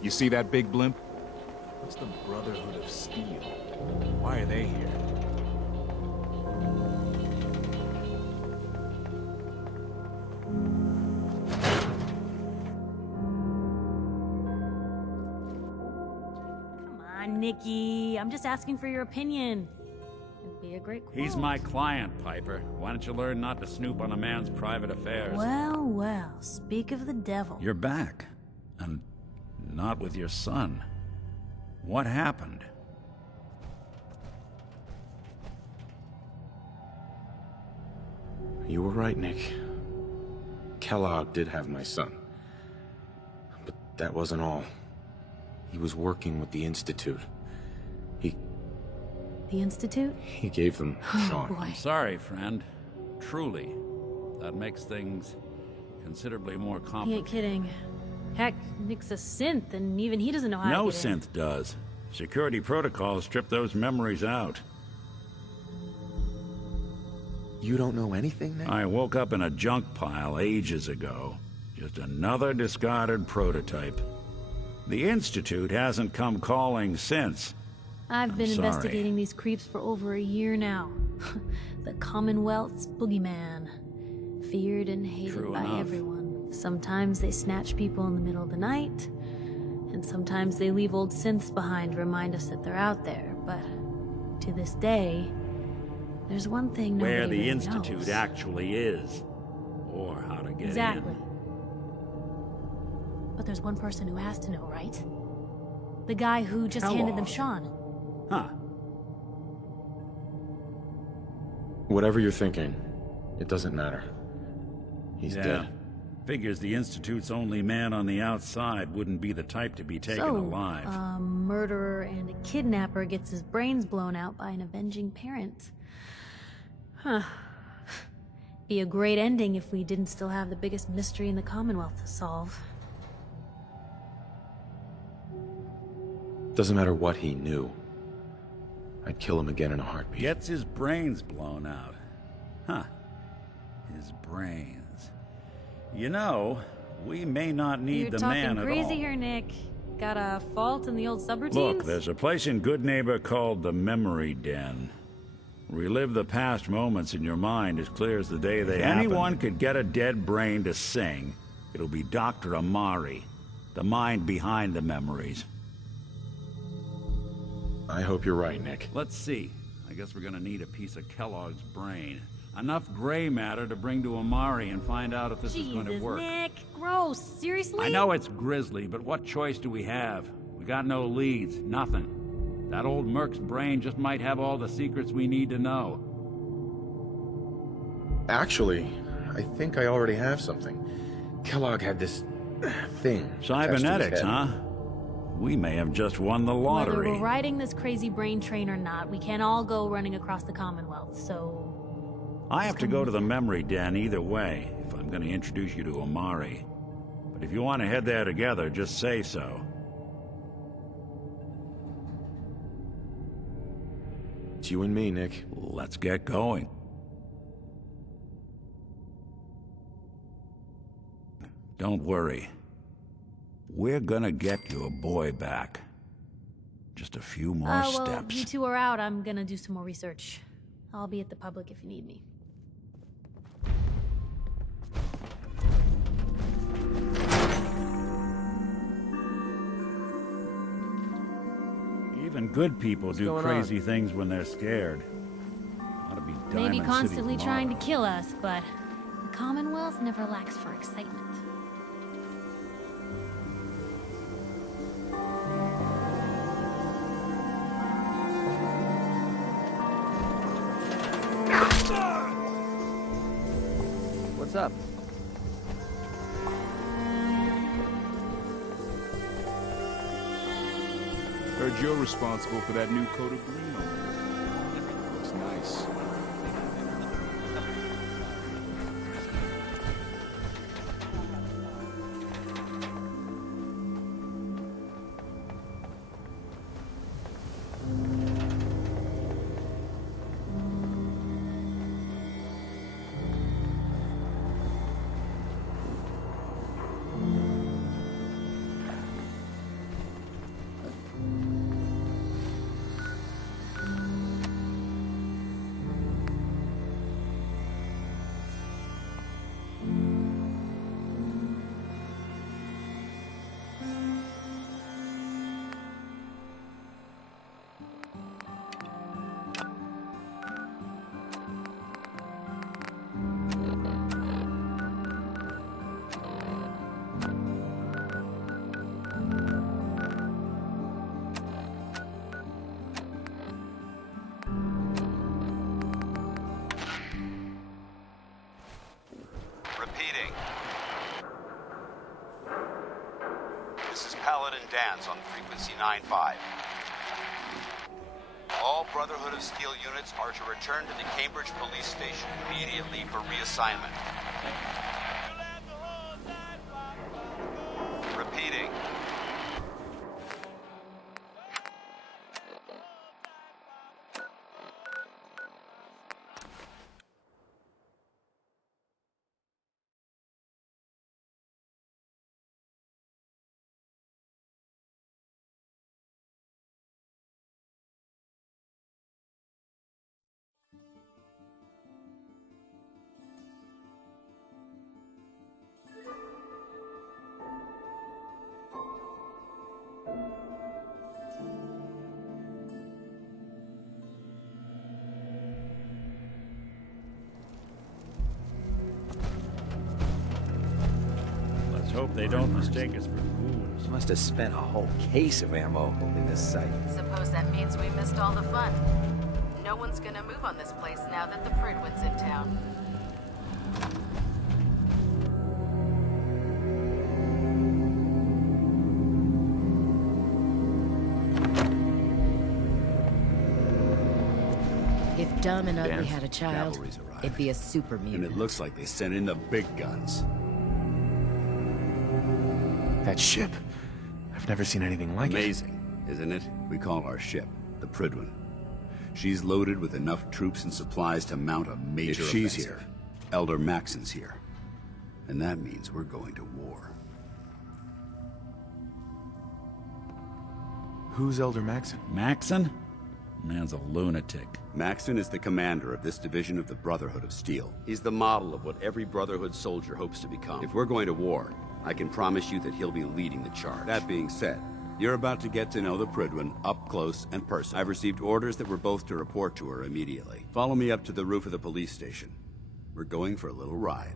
You see that big blimp? It's the Brotherhood of Steel. Why are they here? Come on, Nikki. I'm just asking for your opinion. It'd be a great quote. He's my client, Piper. Why don't you learn not to snoop on a man's private affairs? Well, well, speak of the devil. You're back. And not with your son. What happened? You were right, Nick. Kellogg did have my son. But that wasn't all. He was working with the Institute. The Institute? He gave them Sean. Boy. I'm sorry, friend. Truly. That makes things considerably more He ain't complicated. kidding. Heck, Nick's a synth, and even he doesn't know how No to get in. synth does. Security protocols strip those memories out. You don't know anything, Nick? I woke up in a junk pile ages ago. Just another discarded prototype. The Institute hasn't come calling since. I've been I'm sorry. investigating these creeps for over a year now. The Commonwealth's boogeyman. Feared and hated True by enough. everyone. Sometimes they snatch people in the middle of the night, and sometimes they leave old synths behind to remind us that they're out there. But to this day, there's one thing nobody Where the really Institute knows. actually is. Or how to get Exactly. in. But there's one person who has to know, right? The guy who just handed them Kellogg. Sean. Huh. Whatever you're thinking, it doesn't matter. He's Yeah. dead. Figures the Institute's only man on the outside wouldn't be the type to be taken alive. A murderer and a kidnapper gets his brains blown out by an avenging parent. Huh. Be a great ending if we didn't still have the biggest mystery in the Commonwealth to solve. Doesn't matter what he knew. I'd kill him again in a heartbeat. Gets his brains blown out. Huh. His brains. You know, we may not need You're the talking man at crazy all. here, Nick. Got a fault in the old subroutines? Look, there's a place in Good Neighbor called the Memory Den. Relive the past moments in your mind as clear as the day they happened. If anyone could get a dead brain to sing, it'll be Dr. Amari, the mind behind the memories. I hope you're right, Nick. Let's see. I guess we're gonna need a piece of Kellogg's brain. Enough gray matter to bring to Amari and find out if this is going to Jesus, work. Nick, gross. Seriously? I know it's grisly, but what choice do we have? We got no leads, nothing. That old Merc's brain just might have all the secrets we need to know. Actually, I think I already have something. Kellogg had this thing. attached to his Cybernetics, head. huh? We may have just won the Whether lottery. we're riding this crazy brain train or not, we can't all go running across the Commonwealth, so... I have to go to the memory den either way, if I'm going to introduce you to Amari. But if you want to head there together, just say so. It's you and me, Nick. Let's get going. Don't worry. We're gonna get your boy back. Just a few more well, steps. you two are out. I'm gonna do some more research. I'll be at the public if you need me. Even good people do going crazy things when they're scared. Ought to be Diamond Maybe constantly City's trying to motto. kill us, but the Commonwealth never lacks for excitement. What's up? Heard you're responsible for that new coat of green on there. Looks nice. guns on frequency 9-5. All Brotherhood of Steel units are to return to the Cambridge police station immediately for reassignment. Repeating. Let's hope they don't mistake us for fools. Must have spent a whole case of ammo holding this site. Suppose that means we missed all the fun. No one's gonna move on this place now that the Prydwen's in town. If Dumb and Ugly had a child, Cavalry's arrived. it'd be a super And mutant. it looks like they sent in the big guns. That ship? I've never seen anything like it. Amazing, isn't it? We call our ship the Prydwen. She's loaded with enough troops and supplies to mount a major If she's offensive. Elder Maxon's here. And that means we're going to war. Who's Elder Maxon? Maxon? Man's a lunatic. Maxon is the commander of this division of the Brotherhood of Steel. He's the model of what every Brotherhood soldier hopes to become. If we're going to war, I can promise you that he'll be leading the charge. That being said, you're about to get to know the Prydwen up close and personal. I've received orders that we're both to report to her immediately. Follow me up to the roof of the police station. We're going for a little ride.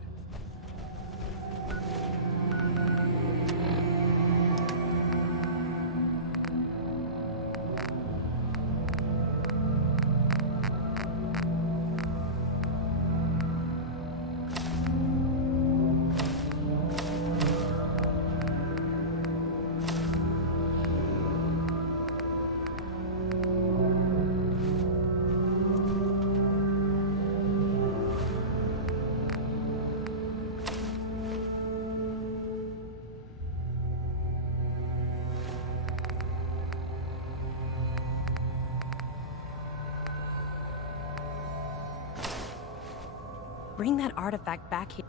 Bring that artifact back here.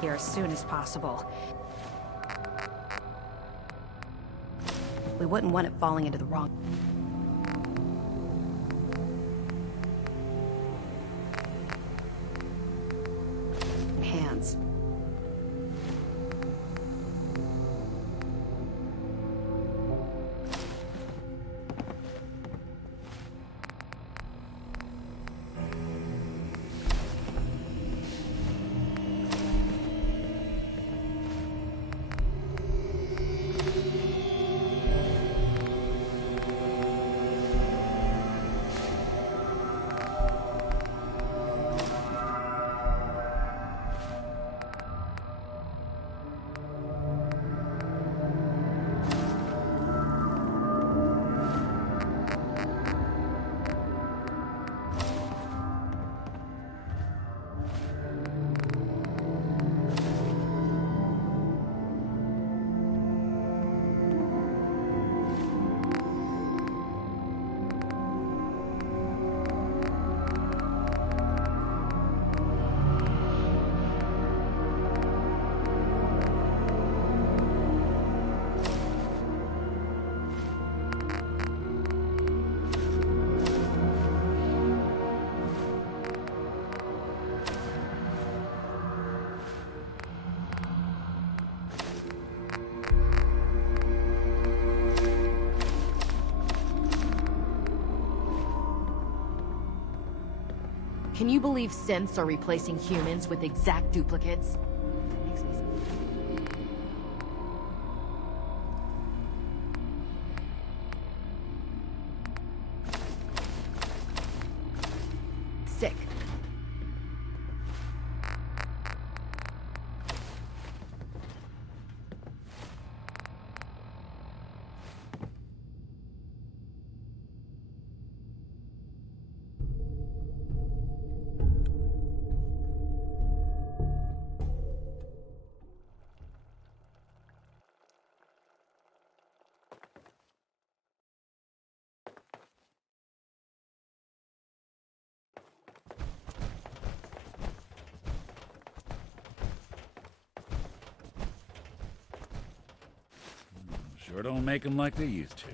Here as soon as possible. We wouldn't want it falling into the wrong hands. Can you believe synths are replacing humans with exact duplicates? Makes me sick. Sure don't make them like they used to.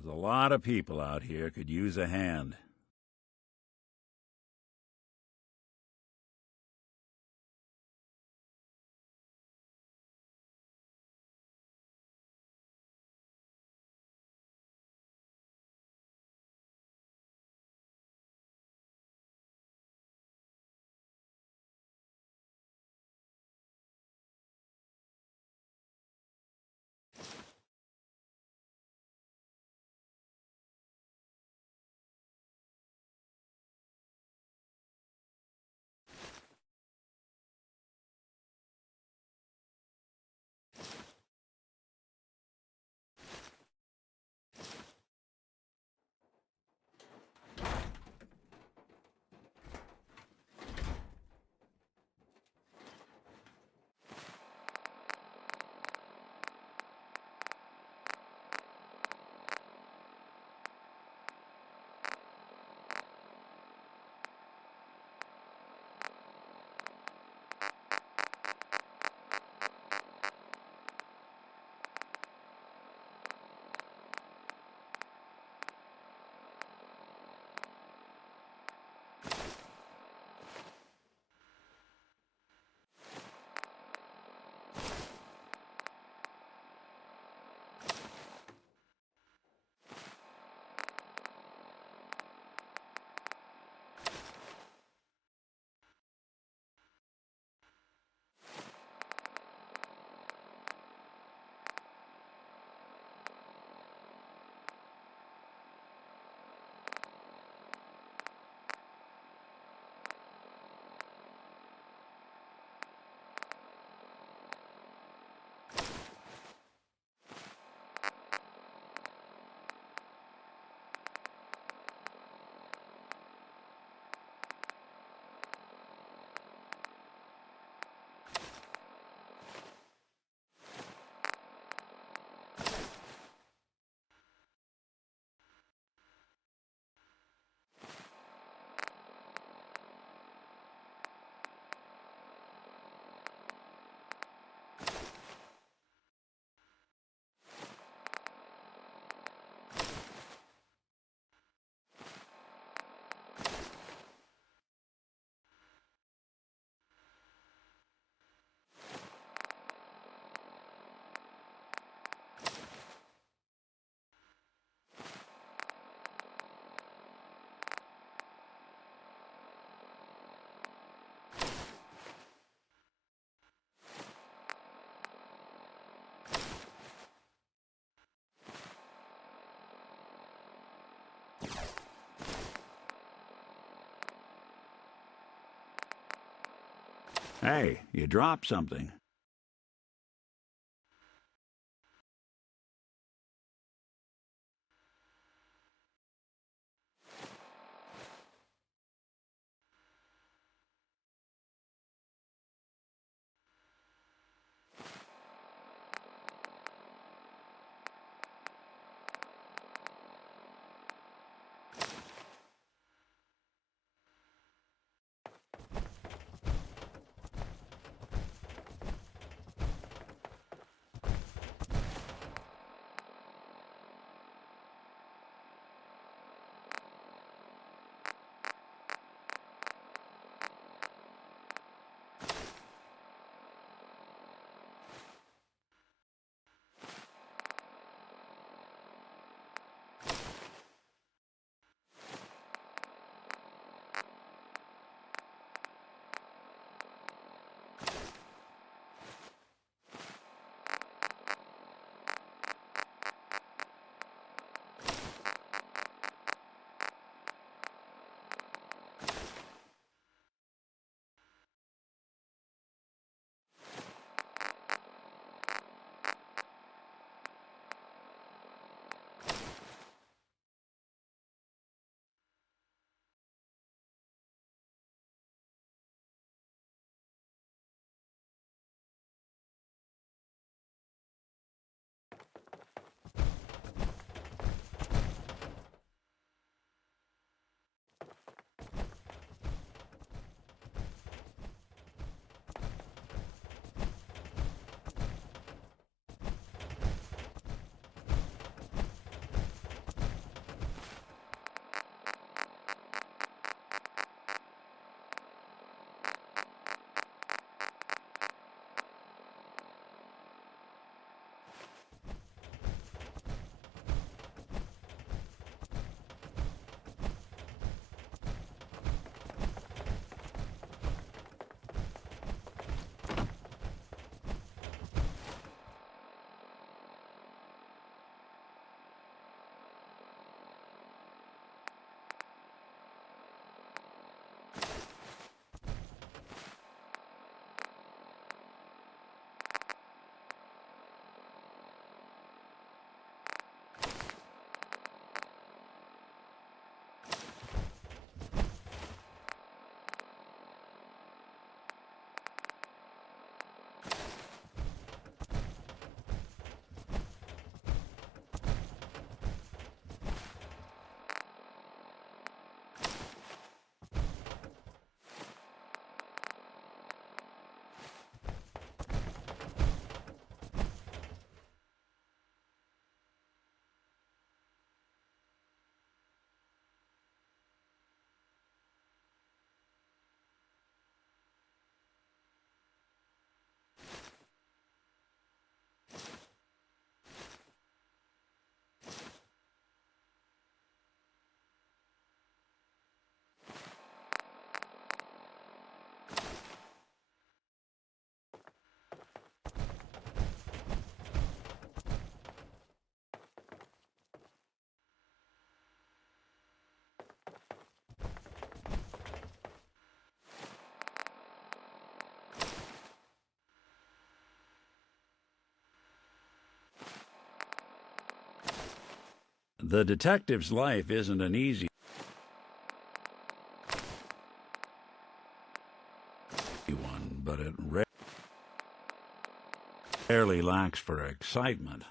There's a lot of people out here could use a hand. Hey, you dropped something. The detective's life isn't an easy one, but it rarely lacks for excitement.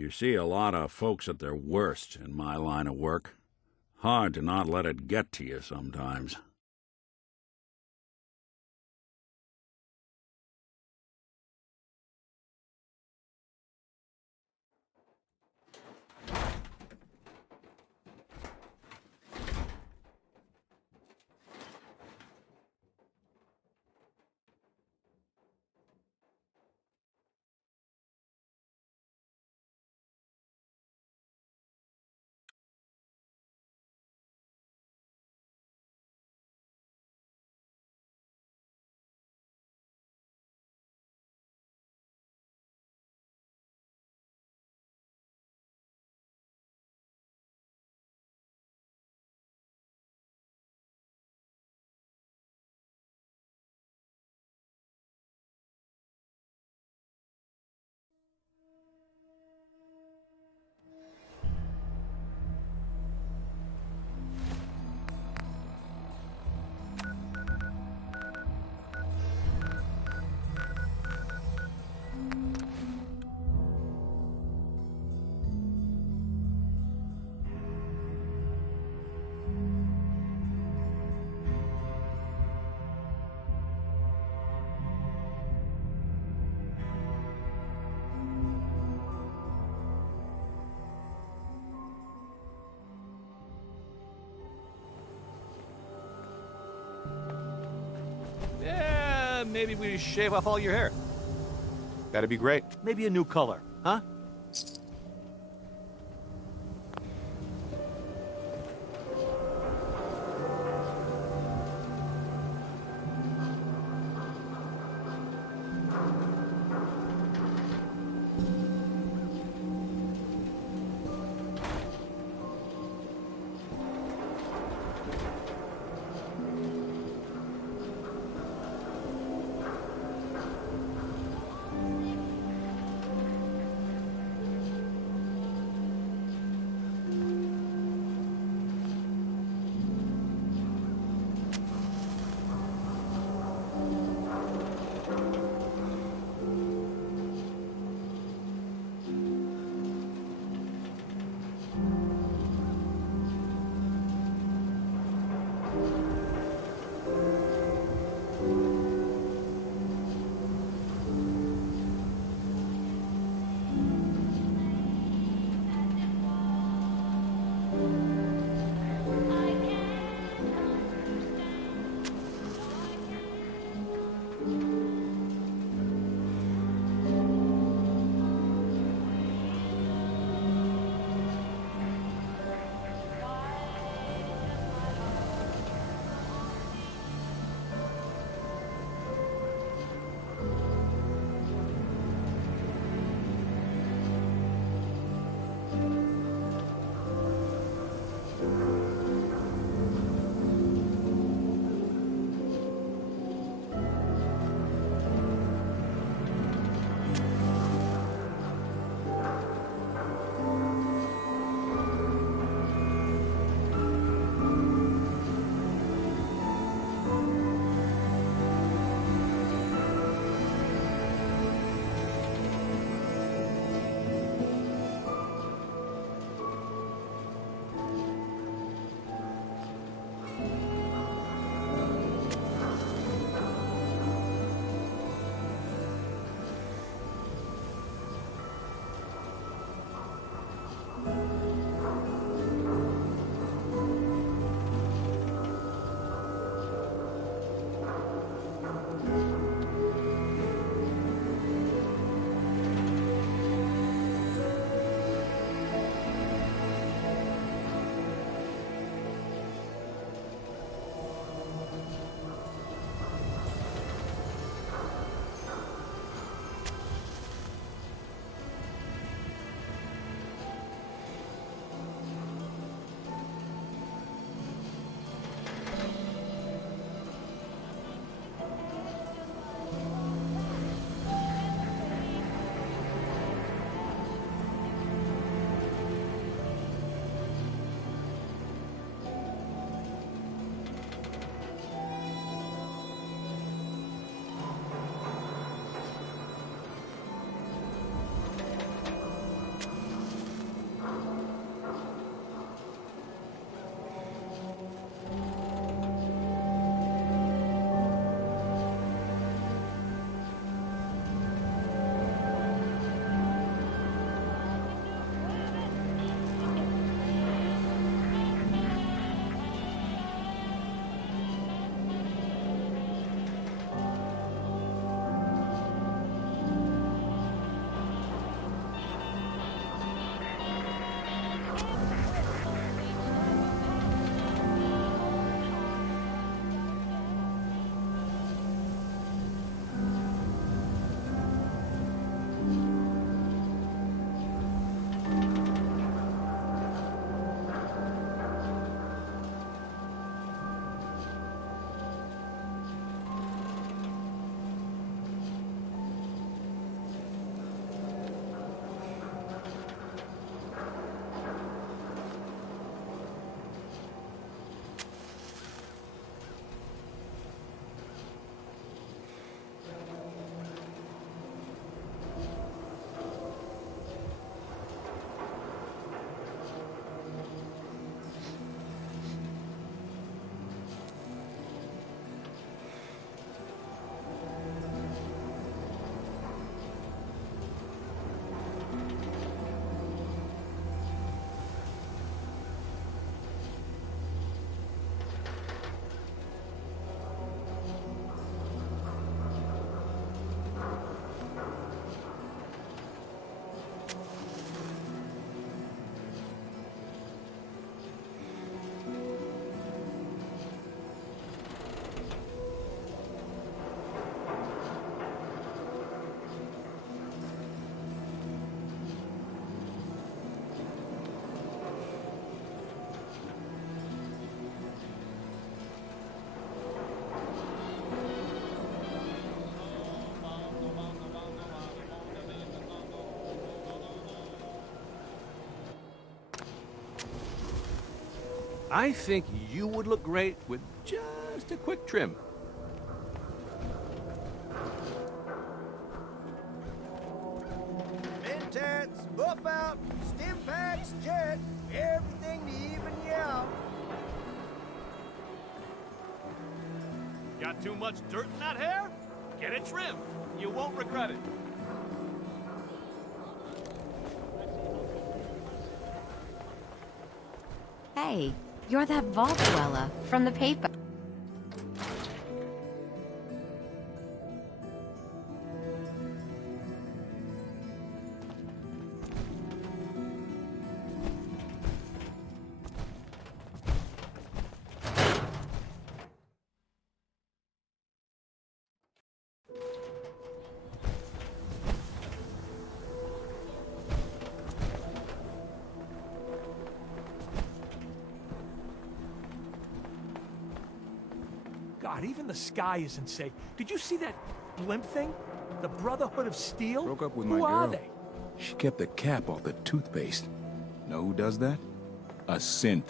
You see a lot of folks at their worst in my line of work. Hard to not let it get to you sometimes. Yeah, maybe we shave off all your hair. That'd be great. Maybe a new color, huh? I think you would look great with just a quick trim. Mentats, buff out, stim packs, jet, everything to even you out. Got too much dirt in that hair? Get it trimmed. You won't regret it. Hey, you're that vault dweller from the paper. God, even the sky isn't safe. Did you see that blimp thing? The Brotherhood of Steel? Broke up with Who my girl. are they? She kept the cap off the toothpaste. Know who does that? A synth.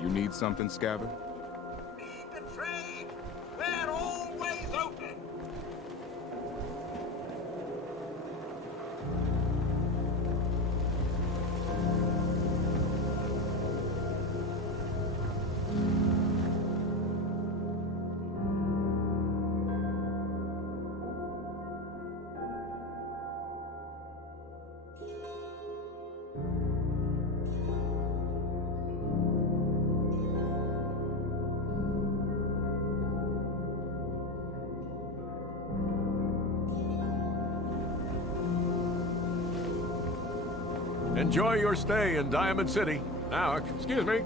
You need something, Scabbard? Need the trade? We're always open. Enjoy your stay in Diamond City. Now, excuse me.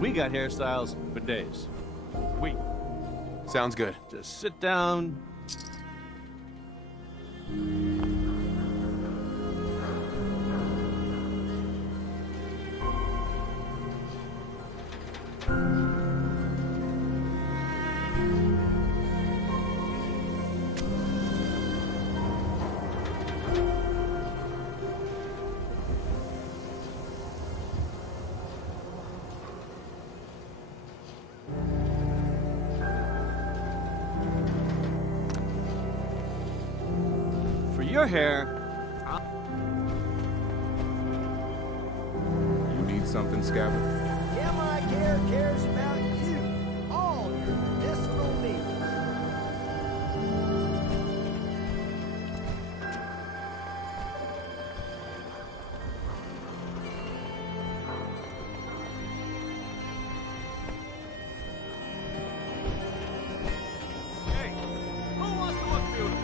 We got hairstyles for days. Sounds good. Just sit down. For your hair, You need something, Scabbard? Chemi Care cares about you. All your medicinal needs. hey, who wants to look beautiful?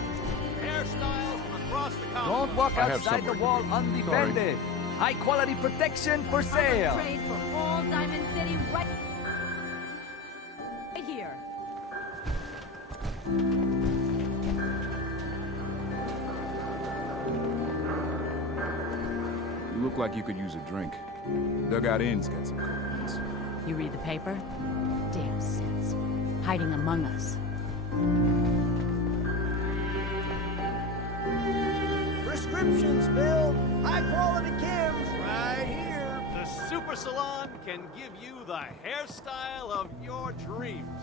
Hairstyles from across the counter. Don't walk I have outside the somewhere. wall undefended. High quality protection for sale. Trade for all Diamond City right here. You look like you could use a drink. Dugout Inn's got some cold ones. You read the paper? Damn sense. Hiding among us. Prescriptions, Bill. High quality chems right here. The Super Salon can give you the hairstyle of your dreams.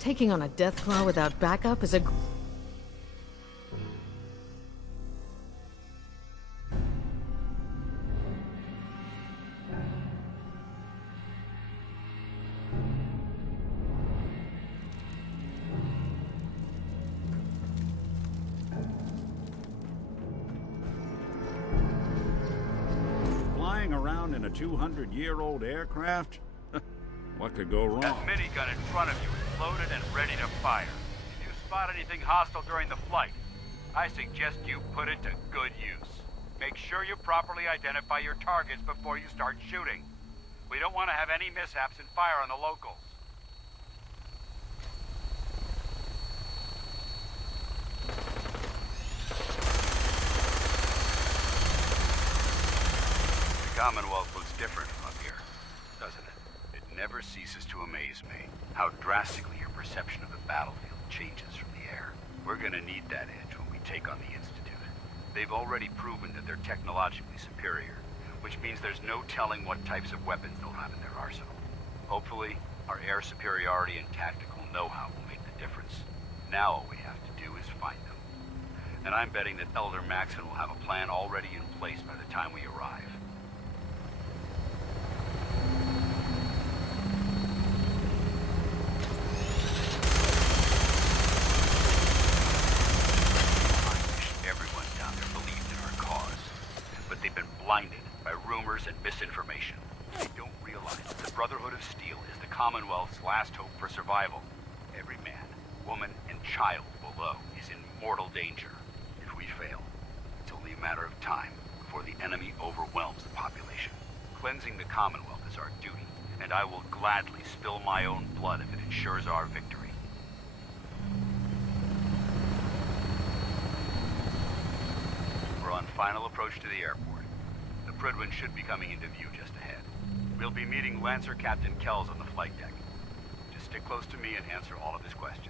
Taking on a Deathclaw without backup is a... Flying around in a 200-year-old aircraft? What could go wrong? That minigun in front of you is loaded and ready to fire. If you spot anything hostile during the flight, I suggest you put it to good use. Make sure you properly identify your targets before you start shooting. We don't want to have any mishaps and fire on the locals. The Commonwealth looks different from up here, doesn't it? It never ceases to amaze me how drastically your perception of the battlefield changes from the air. We're gonna need that edge when we take on the Institute. They've already proven that they're technologically superior, which means there's no telling what types of weapons they'll have in their arsenal. Hopefully, our air superiority and tactical know-how will make the difference. Now all we have to do is find them. And I'm betting that Elder Maxon will have a plan already in place by the time we arrive. Blinded by rumors and misinformation. They don't realize that the Brotherhood of Steel is the Commonwealth's last hope for survival. Every man, woman, and child below is in mortal danger. If we fail, it's only a matter of time before the enemy overwhelms the population. Cleansing the Commonwealth is our duty, and I will gladly spill my own blood if it ensures our victory. We're on final approach to the airport. Prydwen should be coming into view just ahead. We'll be meeting Lancer Captain Kells on the flight deck. Just stick close to me and answer all of his questions.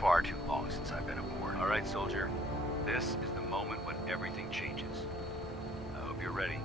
Far too long since I've been aboard. All right, soldier. This is the moment when everything changes. I hope you're ready.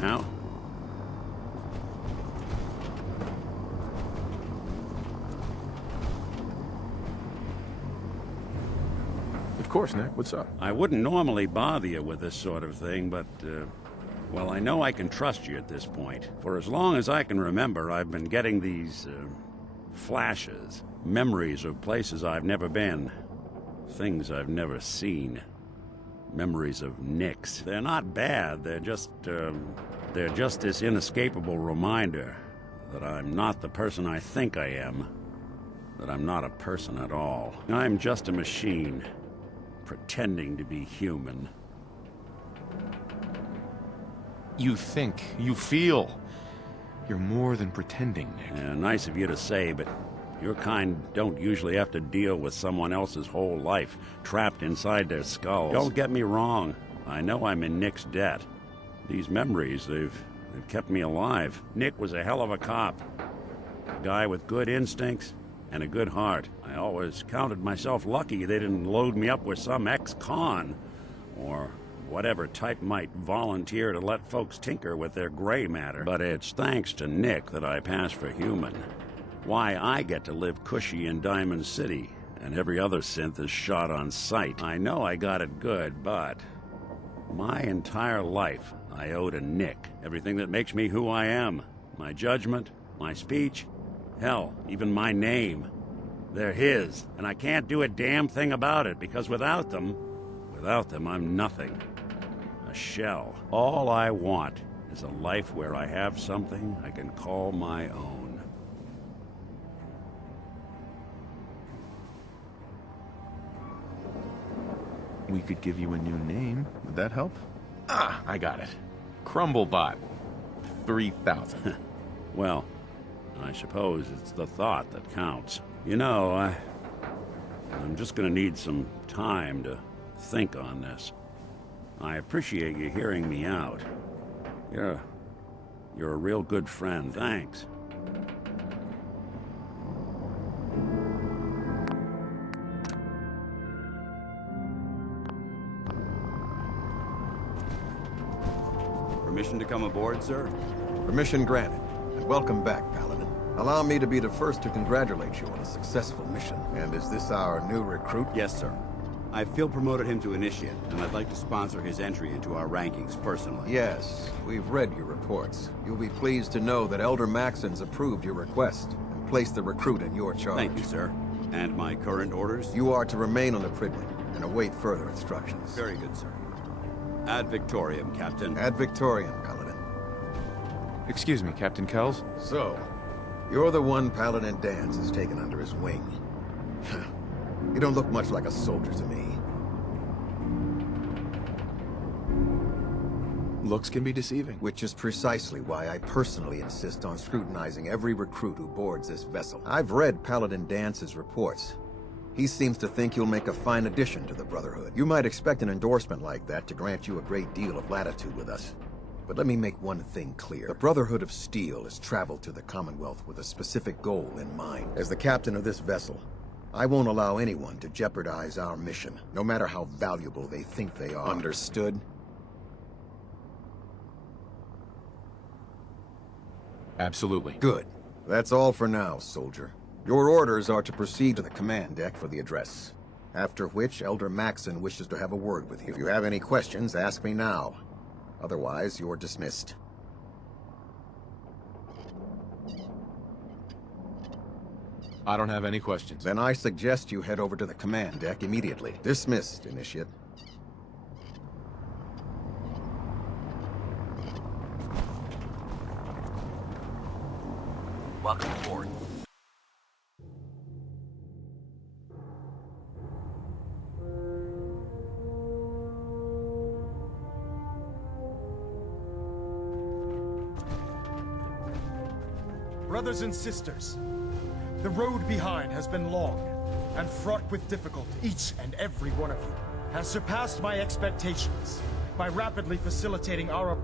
Now? Of course, Nick. What's up? I wouldn't normally bother you with this sort of thing, but, well, I know I can trust you at this point. For as long as I can remember, I've been getting these, flashes. Memories of places I've never been. Things I've never seen. Memories of Nicks. They're not bad, they're just this inescapable reminder that I'm not the person I think I am. That I'm not a person at all. I'm just a machine, pretending to be human. You think, you feel. You're more than pretending, Nick. Yeah, nice of you to say, but your kind don't usually have to deal with someone else's whole life trapped inside their skulls. Don't get me wrong. I know I'm in Nick's debt. These memories, they've kept me alive. Nick was a hell of a cop. A guy with good instincts and a good heart. I always counted myself lucky they didn't load me up with some ex-con, or whatever type might volunteer to let folks tinker with their gray matter. But it's thanks to Nick that I pass for human. Why I get to live cushy in Diamond City, and every other synth is shot on sight. I know I got it good, but my entire life I owe to Nick. Everything that makes me who I am. My judgment, my speech, hell, even my name. They're his, and I can't do a damn thing about it, because without them, I'm nothing. A shell. All I want is a life where I have something I can call my own. We could give you a new name. Would that help? Ah, I got it. Crumblebot. 3000. Well, I suppose it's the thought that counts. You know, I'm just gonna need some time to think on this. I appreciate you hearing me out. You're a real good friend. Thanks. Permission to come aboard, sir? Permission granted. And welcome back, Paladin. Allow me to be the first to congratulate you on a successful mission. And is this our new recruit? Yes, sir. I feel promoted him to initiate, and I'd like to sponsor his entry into our rankings personally. Yes, we've read your reports. You'll be pleased to know that Elder Maxon's approved your request and placed the recruit in your charge. Thank you, sir. And my current orders? You are to remain on the Pridley and await further instructions. Very good, sir. Ad Victoriam, Captain. Ad Victoriam, Paladin. Excuse me, Captain Kells? So, you're the one Paladin Danse has taken under his wing. You don't look much like a soldier to me. Looks can be deceiving. Which is precisely why I personally insist on scrutinizing every recruit who boards this vessel. I've read Paladin Dance's reports. He seems to think you'll make a fine addition to the Brotherhood. You might expect an endorsement like that to grant you a great deal of latitude with us. But let me make one thing clear. The Brotherhood of Steel has traveled to the Commonwealth with a specific goal in mind. As the captain of this vessel, I won't allow anyone to jeopardize our mission, no matter how valuable they think they are. Understood? Absolutely. Good. That's all for now, soldier. Your orders are to proceed to the command deck for the address. After which, Elder Maxon wishes to have a word with you. If you have any questions, ask me now. Otherwise, you're dismissed. I don't have any questions. Then I suggest you head over to the command deck immediately. Dismissed, Initiate. Welcome aboard. Brothers and sisters, the road behind has been long and fraught with difficulty. Each and every one of you has surpassed my expectations by rapidly facilitating our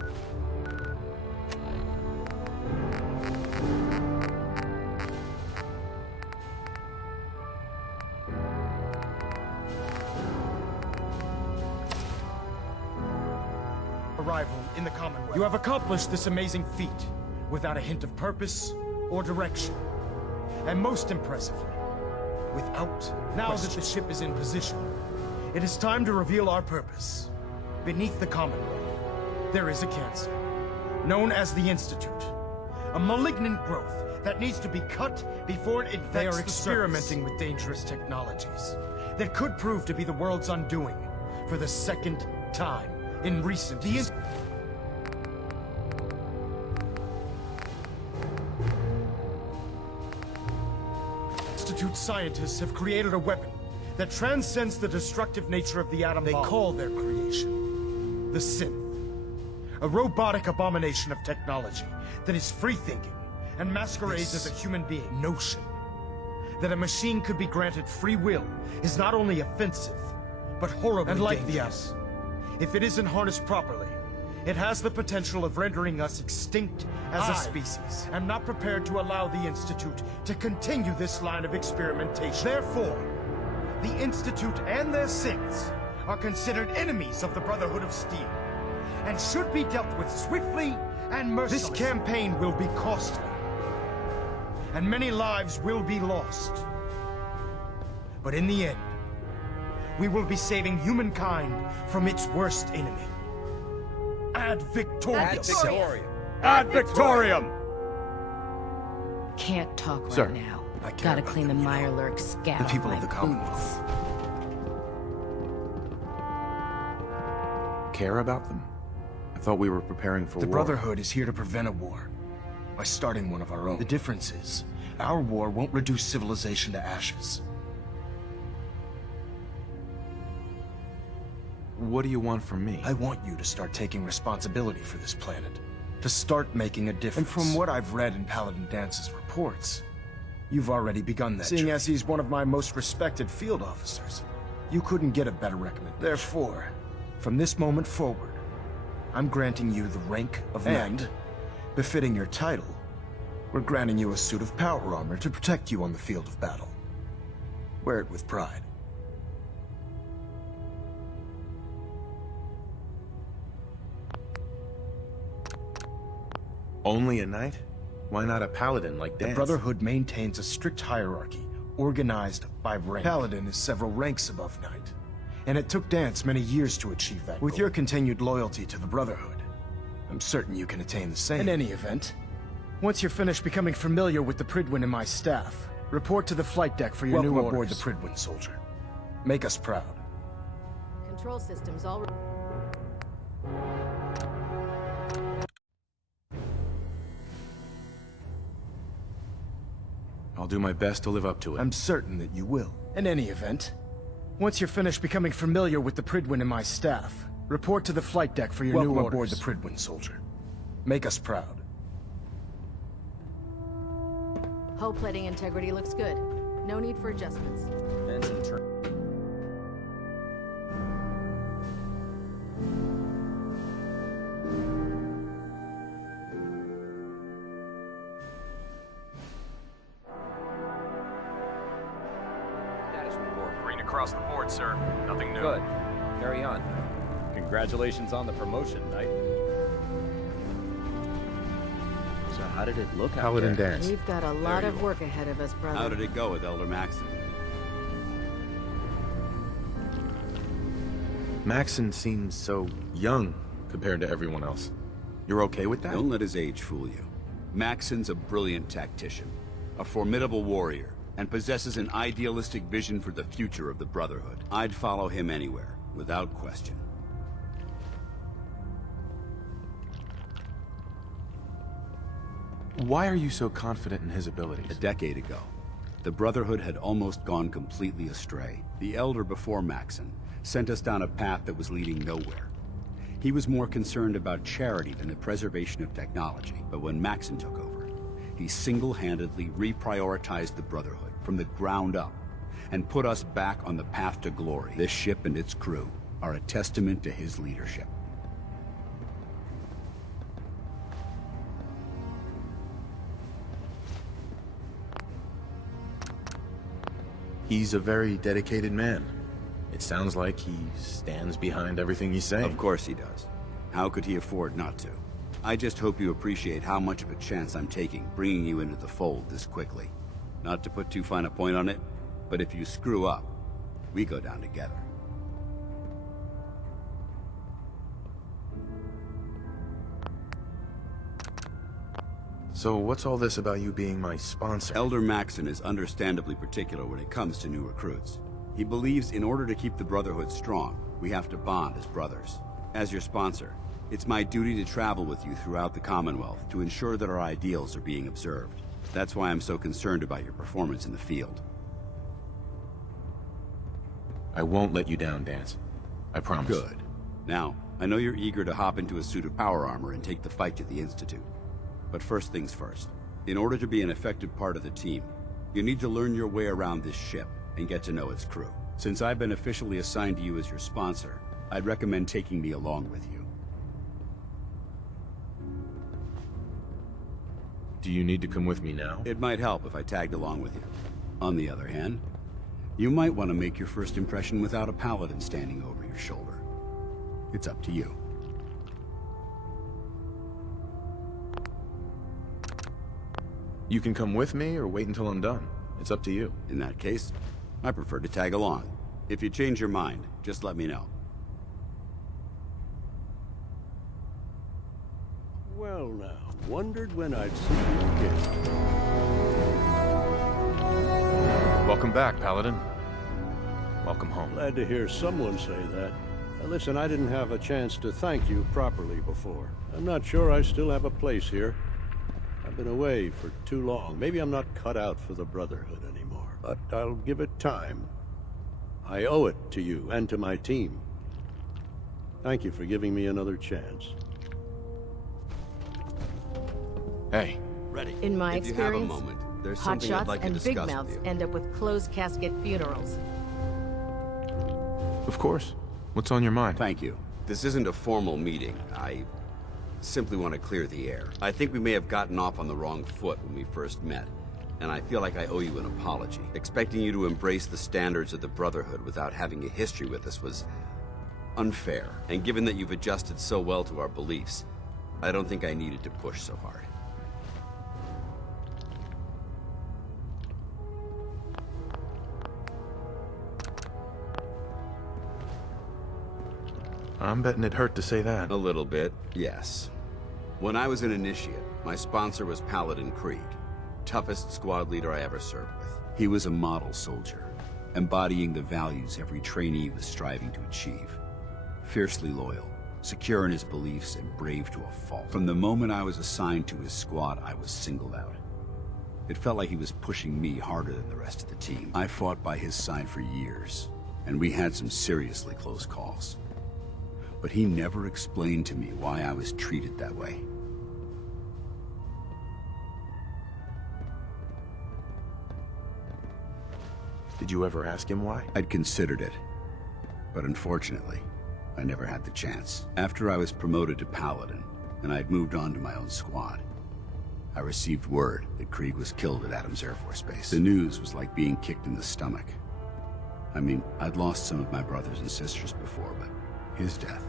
arrival in the Commonwealth. You have accomplished this amazing feat without a hint of purpose or direction. And most impressively, without now that the ship is in position, it is time to reveal our purpose. Beneath the Commonwealth, there is a cancer, known as the Institute. A malignant growth that needs to be cut before it infects. They are experimenting with dangerous technologies that could prove to be the world's undoing for the second time in recent years. Institute scientists have created a weapon that transcends the destructive nature of the atom bomb. They call their creation the Synth. A robotic abomination of technology that is free-thinking and masquerades as a human being. Notion that a machine could be granted free will is not only offensive, but horribly dangerous. And like the atom, if it isn't harnessed properly, it has the potential of rendering us extinct as a species. I'm not prepared to allow the Institute to continue this line of experimentation. Therefore, the Institute and their synths are considered enemies of the Brotherhood of Steel, and should be dealt with swiftly and mercilessly. This campaign will be costly, and many lives will be lost. But in the end, we will be saving humankind from its worst enemy. Ad Victoriam! Ad Victoriam! Ad Victoriam! Can't talk right Sir, now. I care Gotta about clean them, the you know. Mirelurk scat The off people my of the Commonwealth. boots. Care about them? I thought we were preparing for The war. Brotherhood is here to prevent a war by starting one of our own. The difference is, our war won't reduce civilization to ashes. What do you want from me? I want you to start taking responsibility for this planet. To start making a difference. And from what I've read in Paladin Dance's reports, you've already begun that. Seeing as he's one of my most respected field officers, you couldn't get a better recommendation. Therefore, from this moment forward, I'm granting you the rank of Knight. Befitting your title, we're granting you a suit of power armor to protect you on the field of battle. Wear it with pride. Only a knight? Why not a paladin like Dance? The Brotherhood maintains a strict hierarchy, organized by rank. Paladin is several ranks above Knight, and it took Dance many years to achieve that. With your continued loyalty to the Brotherhood, I'm certain you can attain the same. In any event, once you're finished becoming familiar with the Pridwin and my staff, report to the flight deck for your new orders. Welcome aboard the Pridwin, soldier. Make us proud. Control systems all... I'll do my best to live up to it. I'm certain that you will. In any event, once you're finished becoming familiar with the Pridwin and my staff, report to the flight deck for your new orders. Welcome aboard the Pridwin, soldier. Make us proud. Hull plating integrity looks good. No need for adjustments. Engine turn. Status report. Green across the board, sir. Nothing new. Good. Carry on. Congratulations on the promotion, Knight. So how did it look out Paladin there? Dance. We've got a lot of work ahead of us, brother. How did it go with Elder Maxon? Maxon seems so young compared to everyone else. You're okay with that? Don't let his age fool you. Maxon's a brilliant tactician, a formidable warrior, and possesses an idealistic vision for the future of the Brotherhood. I'd follow him anywhere, without question. Why are you so confident in his abilities? A decade ago, the Brotherhood had almost gone completely astray. The Elder before Maxon sent us down a path that was leading nowhere. He was more concerned about charity than the preservation of technology, but when Maxon took over, he single-handedly reprioritized the Brotherhood from the ground up and put us back on the path to glory. This ship and its crew are a testament to his leadership. He's a very dedicated man. It sounds like he stands behind everything you say. Of course he does. How could he afford not to? I just hope you appreciate how much of a chance I'm taking bringing you into the fold this quickly. Not to put too fine a point on it, but if you screw up, we go down together. So what's all this about you being my sponsor? Elder Maxon is understandably particular when it comes to new recruits. He believes in order to keep the Brotherhood strong, we have to bond as brothers. As your sponsor, it's my duty to travel with you throughout the Commonwealth to ensure that our ideals are being observed. That's why I'm so concerned about your performance in the field. I won't let you down, Dance. I promise. Good. Now, I know you're eager to hop into a suit of power armor and take the fight to the Institute. But first things first. In order to be an effective part of the team, you need to learn your way around this ship and get to know its crew. Since I've been officially assigned to you as your sponsor, I'd recommend taking me along with you. Do you need to come with me now? It might help if I tagged along with you. On the other hand, you might want to make your first impression without a paladin standing over your shoulder. It's up to you. You can come with me or wait until I'm done. It's up to you. In that case, I prefer to tag along. If you change your mind, just let me know. Well now, wondered when I'd see you again. Welcome back, Paladin. Welcome home. Glad to hear someone say that. Listen, I didn't have a chance to thank you properly before. I'm not sure I still have a place here. I've been away for too long. Maybe I'm not cut out for the Brotherhood anymore. But I'll give it time. I owe it to you and to my team. Thank you for giving me another chance. Hey. Ready. In my if you have a experience, moment, there's something I'd hotshots like to and big discuss mouths with you. end up with closed casket funerals. Of course. What's on your mind? Thank you. This isn't a formal meeting. I simply want to clear the air. I think we may have gotten off on the wrong foot when we first met, and I feel like I owe you an apology. Expecting you to embrace the standards of the Brotherhood without having a history with us was unfair. And given that you've adjusted so well to our beliefs, I don't think I needed to push so hard. I'm betting it hurt to say that. A little bit, yes. When I was an initiate, my sponsor was Paladin Krieg, toughest squad leader I ever served with. He was a model soldier, embodying the values every trainee was striving to achieve. Fiercely loyal, secure in his beliefs, and brave to a fault. From the moment I was assigned to his squad, I was singled out. It felt like he was pushing me harder than the rest of the team. I fought by his side for years, and we had some seriously close calls. But he never explained to me why I was treated that way. Did you ever ask him why? I'd considered it, but unfortunately, I never had the chance. After I was promoted to Paladin, and I'd moved on to my own squad, I received word that Krieg was killed at Adams Air Force Base. The news was like being kicked in the stomach. I mean, I'd lost some of my brothers and sisters before, but his death,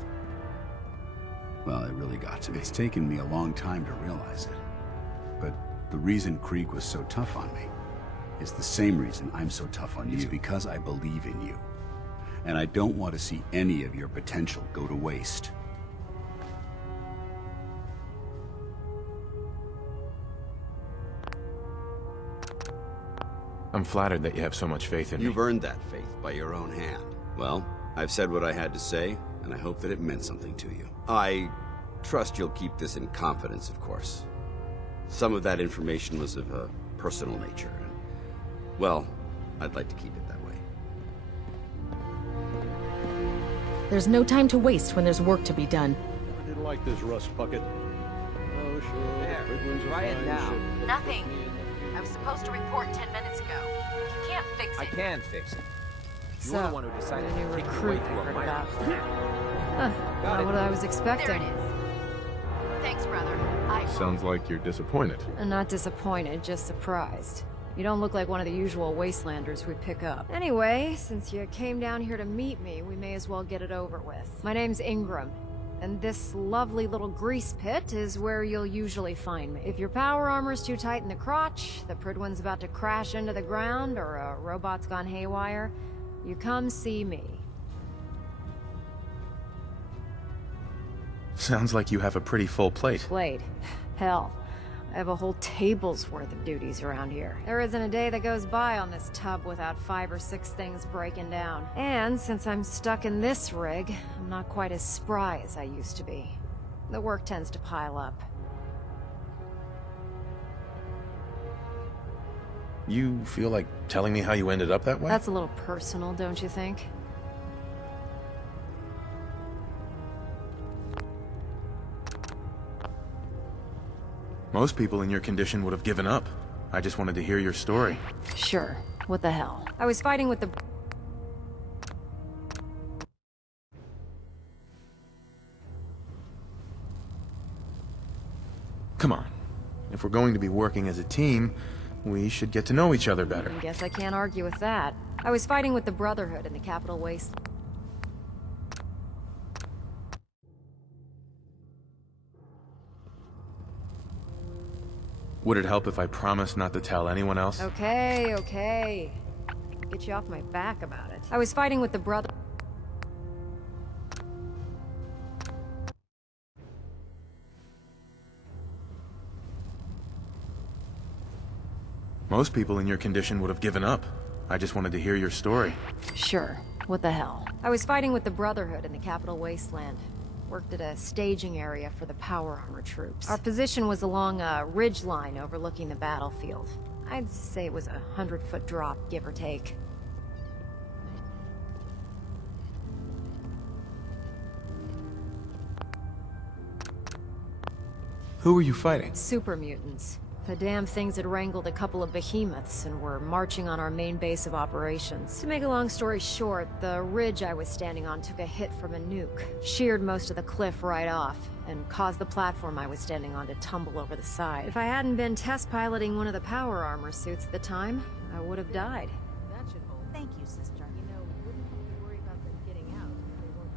well, it really got to me. It's taken me a long time to realize it. But the reason Krieg was so tough on me is the same reason I'm so tough on you. It's because I believe in you. And I don't want to see any of your potential go to waste. I'm flattered that you have so much faith in me. You've earned that faith by your own hand. Well, I've said what I had to say, and I hope that it meant something to you. I trust you'll keep this in confidence, of course. Some of that information was of a personal nature, and, well, I'd like to keep it that way. There's no time to waste when there's work to be done. Never did like this rust bucket. Oh, sure. There, try it now. Nothing. I was supposed to report 10 minutes ago. You can't fix it. I can fix it. You're So, the one who decided the new to kick me recruit away I through a heard minor about. mistake. Not what I was There expecting. it is. Thanks, brother. I Sounds like you're disappointed. I'm not disappointed, just surprised. You don't look like one of the usual wastelanders we pick up. Anyway, since you came down here to meet me, we may as well get it over with. My name's Ingram, and this lovely little grease pit is where you'll usually find me. If your power armor's too tight in the crotch, the Pridwin's about to crash into the ground, or a robot's gone haywire, you come see me. Sounds like you have a pretty full plate. Plate. Hell, I have a whole table's worth of duties around here. There isn't a day that goes by on this tub without 5 or 6 things breaking down. And since I'm stuck in this rig, I'm not quite as spry as I used to be. The work tends to pile up. You feel like telling me how you ended up that way? That's a little personal, don't you think? Most people in your condition would have given up. I just wanted to hear your story. Sure. What the hell? I was fighting with the... Come on. If we're going to be working as a team, we should get to know each other better. Guess I can't argue with that. I was fighting with the Brotherhood in the Capital Waste... Would it help if I promised not to tell anyone else? Okay, okay. Get you off my back about it. I was fighting with the brother... Most people in your condition would have given up. I just wanted to hear your story. Sure. What the hell? I was fighting with the Brotherhood in the Capital Wasteland. Worked at a staging area for the power armor troops. Our position was along a ridge line overlooking the battlefield. I'd say it was a 100-foot drop, give or take. Who were you fighting? Super mutants. The damn things had wrangled a couple of behemoths and were marching on our main base of operations. To make a long story short, the ridge I was standing on took a hit from a nuke, sheared most of the cliff right off, and caused the platform I was standing on to tumble over the side. If I hadn't been test piloting one of the power armor suits at the time, I would have died. That should hold. Thank you, sister. You know, we wouldn't have to worry about them getting out.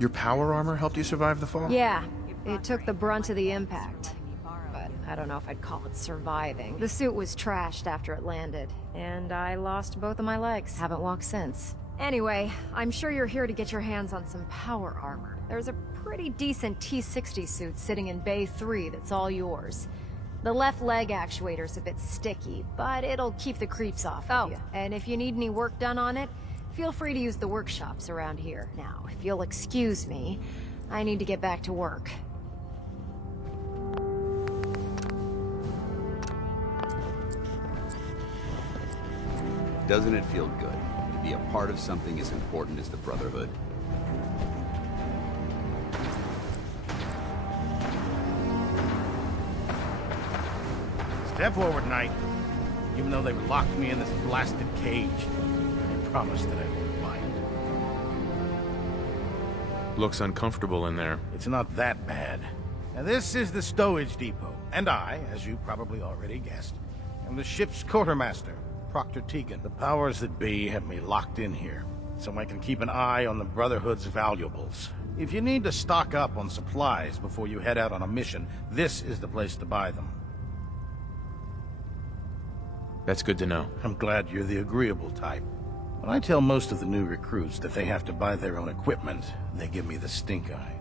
Your power armor helped you survive the fall? Yeah, it took the brunt of the impact. I don't know if I'd call it surviving. The suit was trashed after it landed, and I lost both of my legs. Haven't walked since. Anyway, I'm sure you're here to get your hands on some power armor. There's a pretty decent T-60 suit sitting in Bay 3 that's all yours. The left leg actuator's a bit sticky, but it'll keep the creeps off of you. And if you need any work done on it, feel free to use the workshops around here. Now, if you'll excuse me, I need to get back to work. Doesn't it feel good to be a part of something as important as the Brotherhood? Step forward, Knight. Even though they've locked me in this blasted cage, I promise that I won't mind. Looks uncomfortable in there. It's not that bad. Now, this is the stowage depot, and I, as you probably already guessed, am the ship's quartermaster, Proctor Tegan. The powers that be have me locked in here, so I can keep an eye on the Brotherhood's valuables. If you need to stock up on supplies before you head out on a mission, this is the place to buy them. That's good to know. I'm glad you're the agreeable type. When I tell most of the new recruits that they have to buy their own equipment, they give me the stink eye.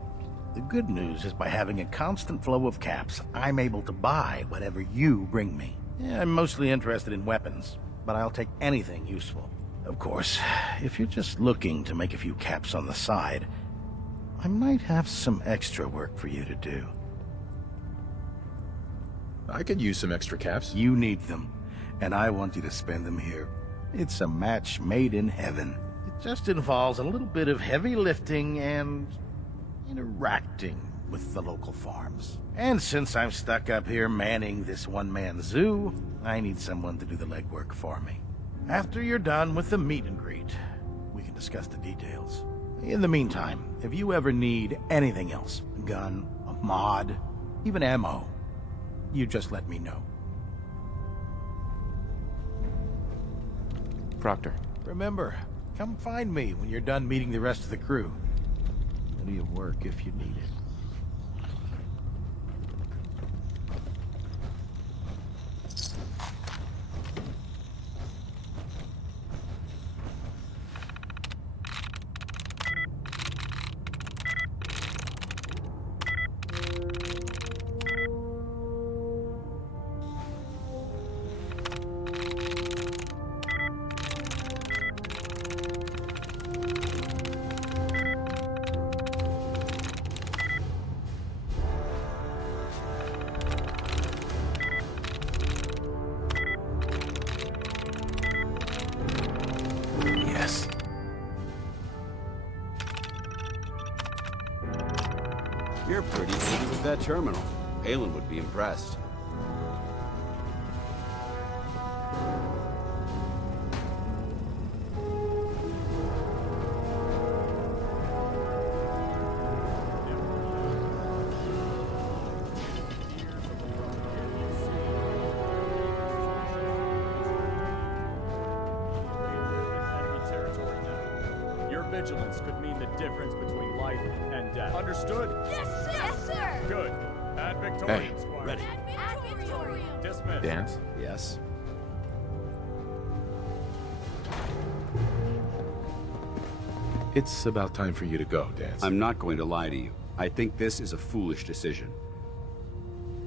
The good news is by having a constant flow of caps, I'm able to buy whatever you bring me. Yeah, I'm mostly interested in weapons, but I'll take anything useful. Of course, if you're just looking to make a few caps on the side, I might have some extra work for you to do. I could use some extra caps. You need them, and I want you to spend them here. It's a match made in heaven. It just involves a little bit of heavy lifting and interacting with the local farms. And since I'm stuck up here manning this one-man zoo, I need someone to do the legwork for me. After you're done with the meet and greet, we can discuss the details. In the meantime, if you ever need anything else, a gun, a mod, even ammo, you just let me know. Proctor. Remember, come find me when you're done meeting the rest of the crew. Plenty of work if you need it. You're pretty busy with that terminal. Palin would be impressed. Your vigilance could mean the difference between life and death. Understood? Yes, sir! Yes, sir! Good. Ad Victoriam, Hey, Squire. ready. Ad Victoriam. Dismissed. Dance? Yes. It's about time for you to go, Dance. I'm not going to lie to you. I think this is a foolish decision.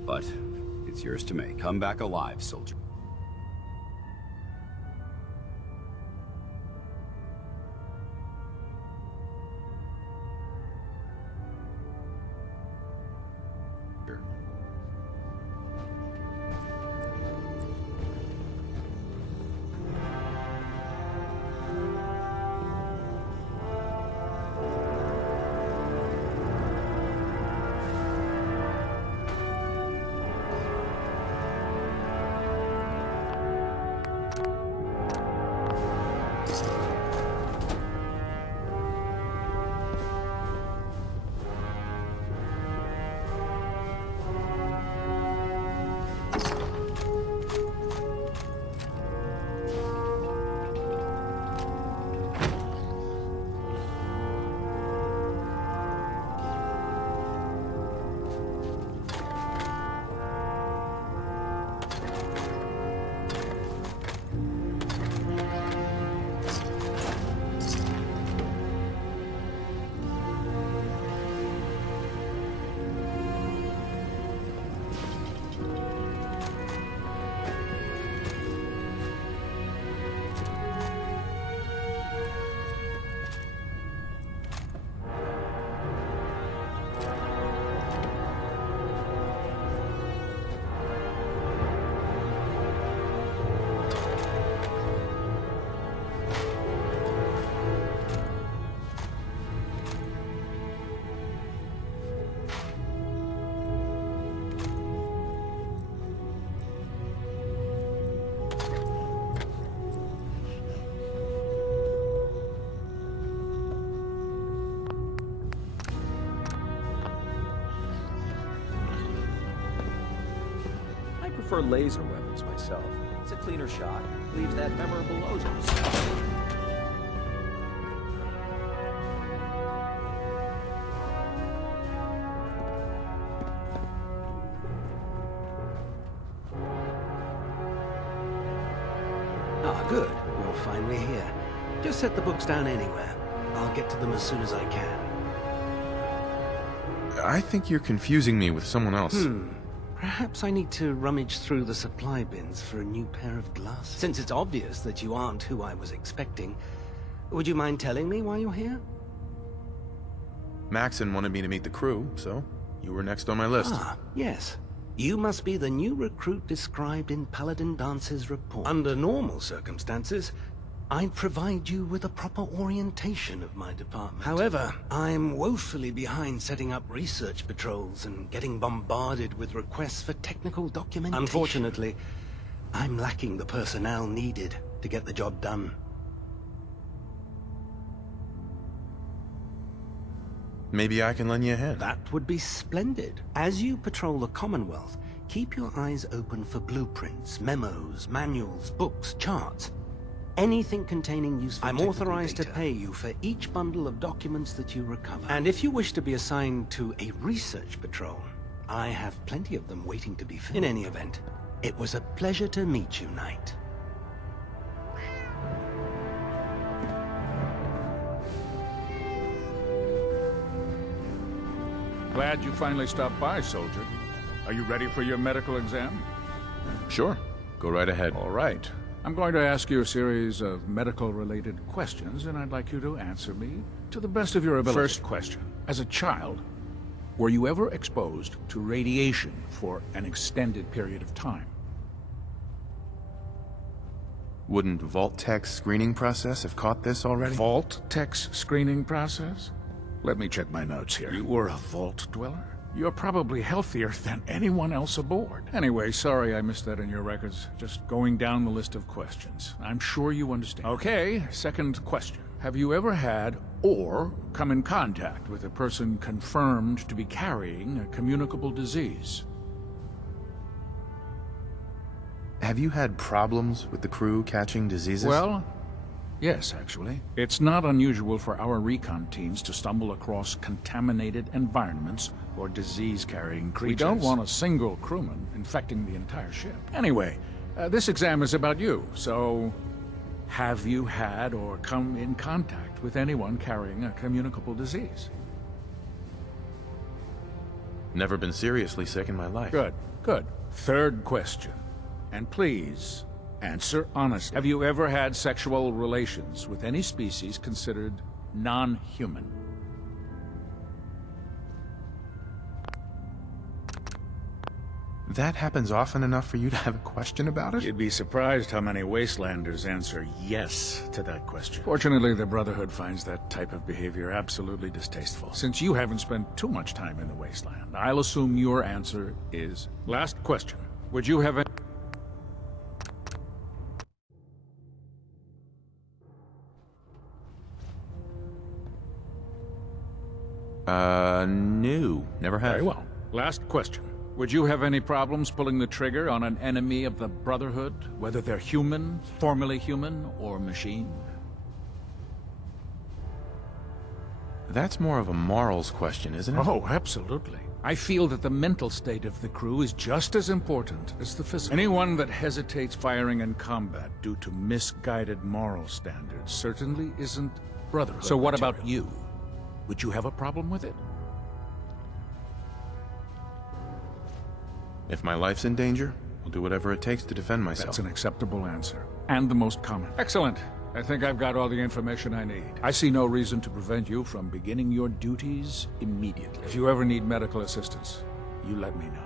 But it's yours to make. Come back alive, soldier. I prefer laser weapons myself. It's a cleaner shot, leaves that memorable ozone. Ah, good. You're finally here. Just set the books down anywhere. I'll get to them as soon as I can. I think you're confusing me with someone else. Perhaps I need to rummage through the supply bins for a new pair of glasses. Since it's obvious that you aren't who I was expecting, would you mind telling me why you're here? Maxon wanted me to meet the crew, so you were next on my list. Ah, yes. You must be the new recruit described in Paladin Dance's report. Under normal circumstances, I'd provide you with a proper orientation of my department. However, I'm woefully behind setting up research patrols and getting bombarded with requests for technical documentation. Unfortunately, I'm lacking the personnel needed to get the job done. Maybe I can lend you a hand. That would be splendid. As you patrol the Commonwealth, keep your eyes open for blueprints, memos, manuals, books, charts. Anything containing useful technical data. I'm authorized to pay you for each bundle of documents that you recover. And if you wish to be assigned to a research patrol, I have plenty of them waiting to be filled. In any event, it was a pleasure to meet you, Knight. Glad you finally stopped by, soldier. Are you ready for your medical exam? Sure. Go right ahead. All right. I'm going to ask you a series of medical-related questions, and I'd like you to answer me to the best of your ability. First question. As a child, were you ever exposed to radiation for an extended period of time? Wouldn't Vault-Tech's screening process have caught this already? Vault-Tech's screening process? Let me check my notes here. You were a vault dweller? You're probably healthier than anyone else aboard. Anyway, sorry I missed that in your records. Just going down the list of questions. I'm sure you understand. Okay, second question. Have you ever had or come in contact with a person confirmed to be carrying a communicable disease? Have you had problems with the crew catching diseases? Well, yes, actually. It's not unusual for our recon teams to stumble across contaminated environments or disease-carrying creatures. We don't want a single crewman infecting the entire ship. Anyway, this exam is about you, so have you had or come in contact with anyone carrying a communicable disease? Never been seriously sick in my life. Good, good. Third question. And please, answer honestly. Have you ever had sexual relations with any species considered non-human? That happens often enough for you to have a question about it? You'd be surprised how many Wastelanders answer yes to that question. Fortunately, the Brotherhood finds that type of behavior absolutely distasteful. Since you haven't spent too much time in the Wasteland, I'll assume your answer is... Last question. Would you have... No. Never have. Very well. Last question. Would you have any problems pulling the trigger on an enemy of the Brotherhood, whether they're human, formerly human, or machine? That's more of a morals question, isn't it? Oh, absolutely. I feel that the mental state of the crew is just as important as the physical. Anyone that hesitates firing in combat due to misguided moral standards certainly isn't Brotherhood. So what about you? Would you have a problem with it? If my life's in danger, I'll do whatever it takes to defend myself. That's an acceptable answer. And the most common. Excellent. I think I've got all the information I need. I see no reason to prevent you from beginning your duties immediately. If you ever need medical assistance, you let me know.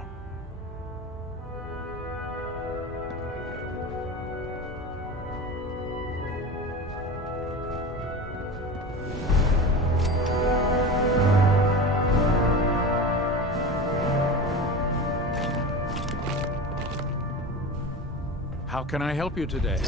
How can I help you today?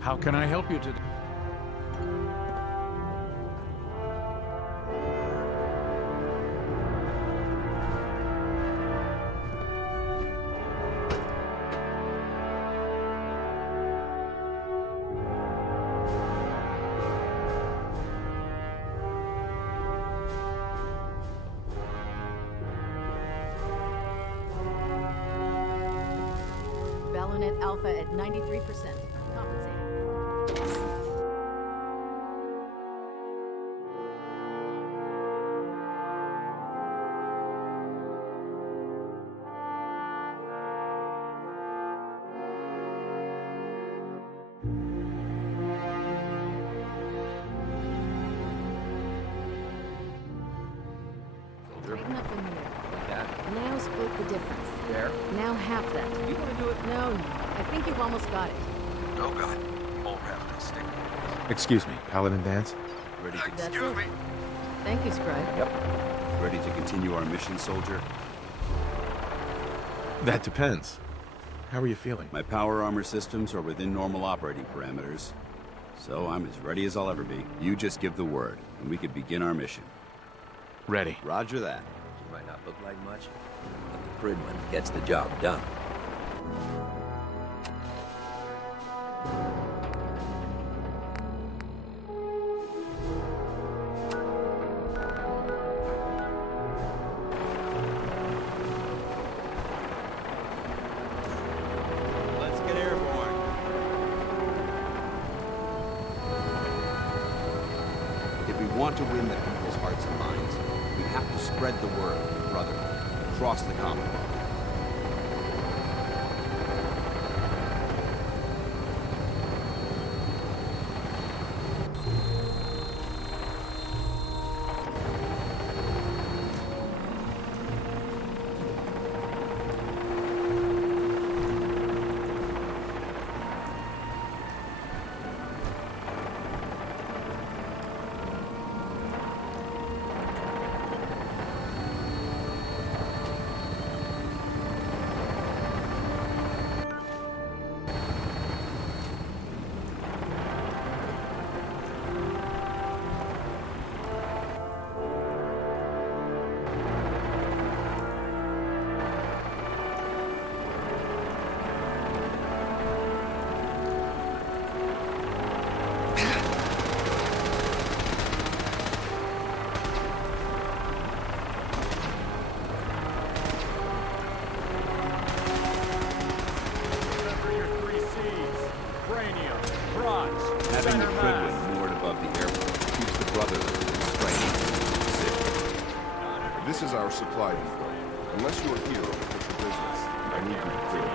How can I help you today? Ballonette Alpha at 93%. Compensating. the difference. There. Now half that. You want to do it? No, I think you've almost got it. Oh god. All rather than stick. Excuse me, Paladin Dance? Ready to... That's it. Thank you, Scribe. Yep. Ready to continue our mission, soldier? That depends. How are you feeling? My power armor systems are within normal operating parameters, so I'm as ready as I'll ever be. You just give the word, and we could begin our mission. Ready. Roger that. She might not look like much, but the Pridman gets the job done. Let's get airborne. If we want to win the people's hearts and minds, we have to spread the word of the Brotherhood across the Commonwealth. Having the Pridman moored above the airport keeps the Brotherhood from striking the city. This is our supply depot. Unless you're here on official business, I need you to clear it.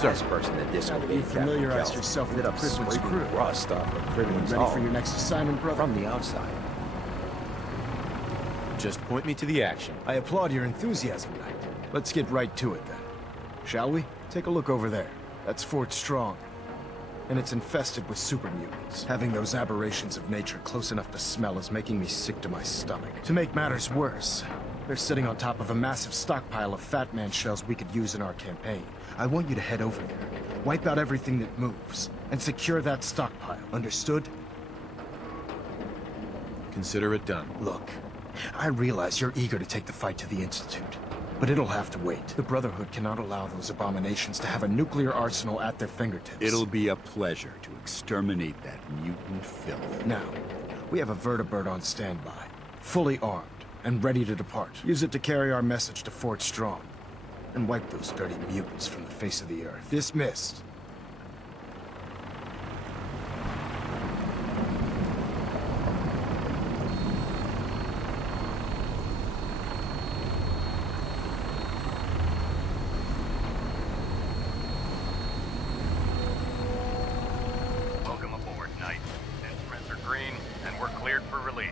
The last person that disobeyed You familiarized yourself with the Pridman's crew. Rust off the Pridman's Ready for your next assignment, brother? From the outside. Just point me to the action. I applaud your enthusiasm, Knight. Let's get right to it, then. Shall we? Take a look over there. That's Fort Strong. And it's infested with super mutants. Having those aberrations of nature close enough to smell is making me sick to my stomach. To make matters worse, they're sitting on top of a massive stockpile of Fat Man shells we could use in our campaign. I want you to head over there, wipe out everything that moves, and secure that stockpile. Understood? Consider it done. Look, I realize you're eager to take the fight to the Institute, but it'll have to wait. The Brotherhood cannot allow those abominations to have a nuclear arsenal at their fingertips. It'll be a pleasure to exterminate that mutant filth. Now, we have a vertibird on standby, fully armed, and ready to depart. Use it to carry our message to Fort Strong, and wipe those dirty mutants from the face of the earth. Dismissed. Welcome aboard, Knight. Instruments are green, and we're cleared for release.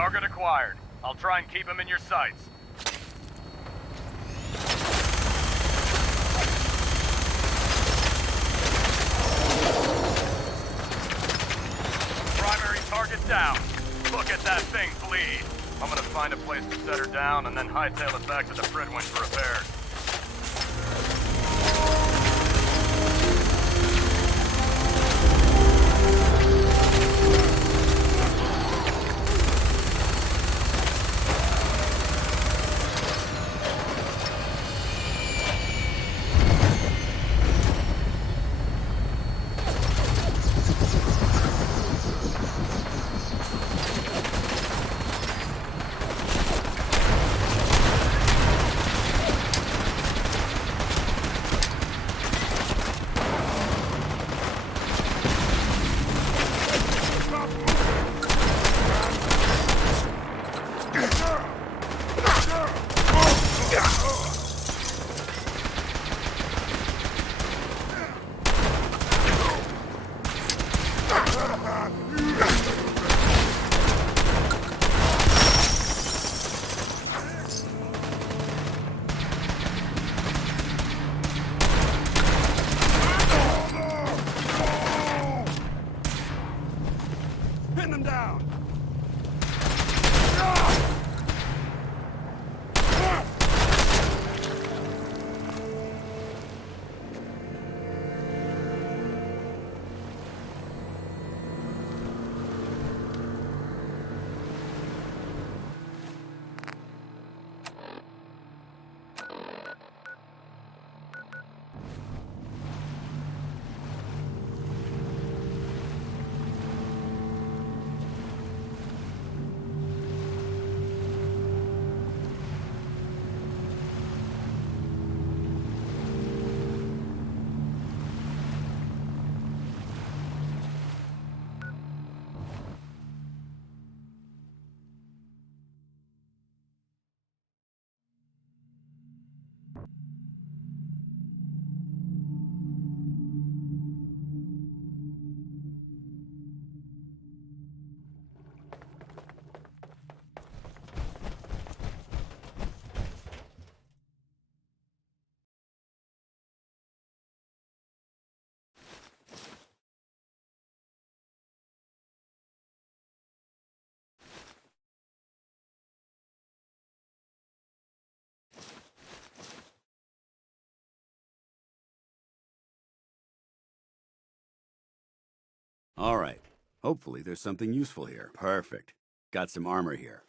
Target acquired. I'll try and keep him in your sights. Primary target down. Look at that thing bleed. I'm gonna find a place to set her down and then hightail it back to the Fridwin for repairs. Pin them down! All right. Hopefully there's something useful here. Perfect. Got some armor here.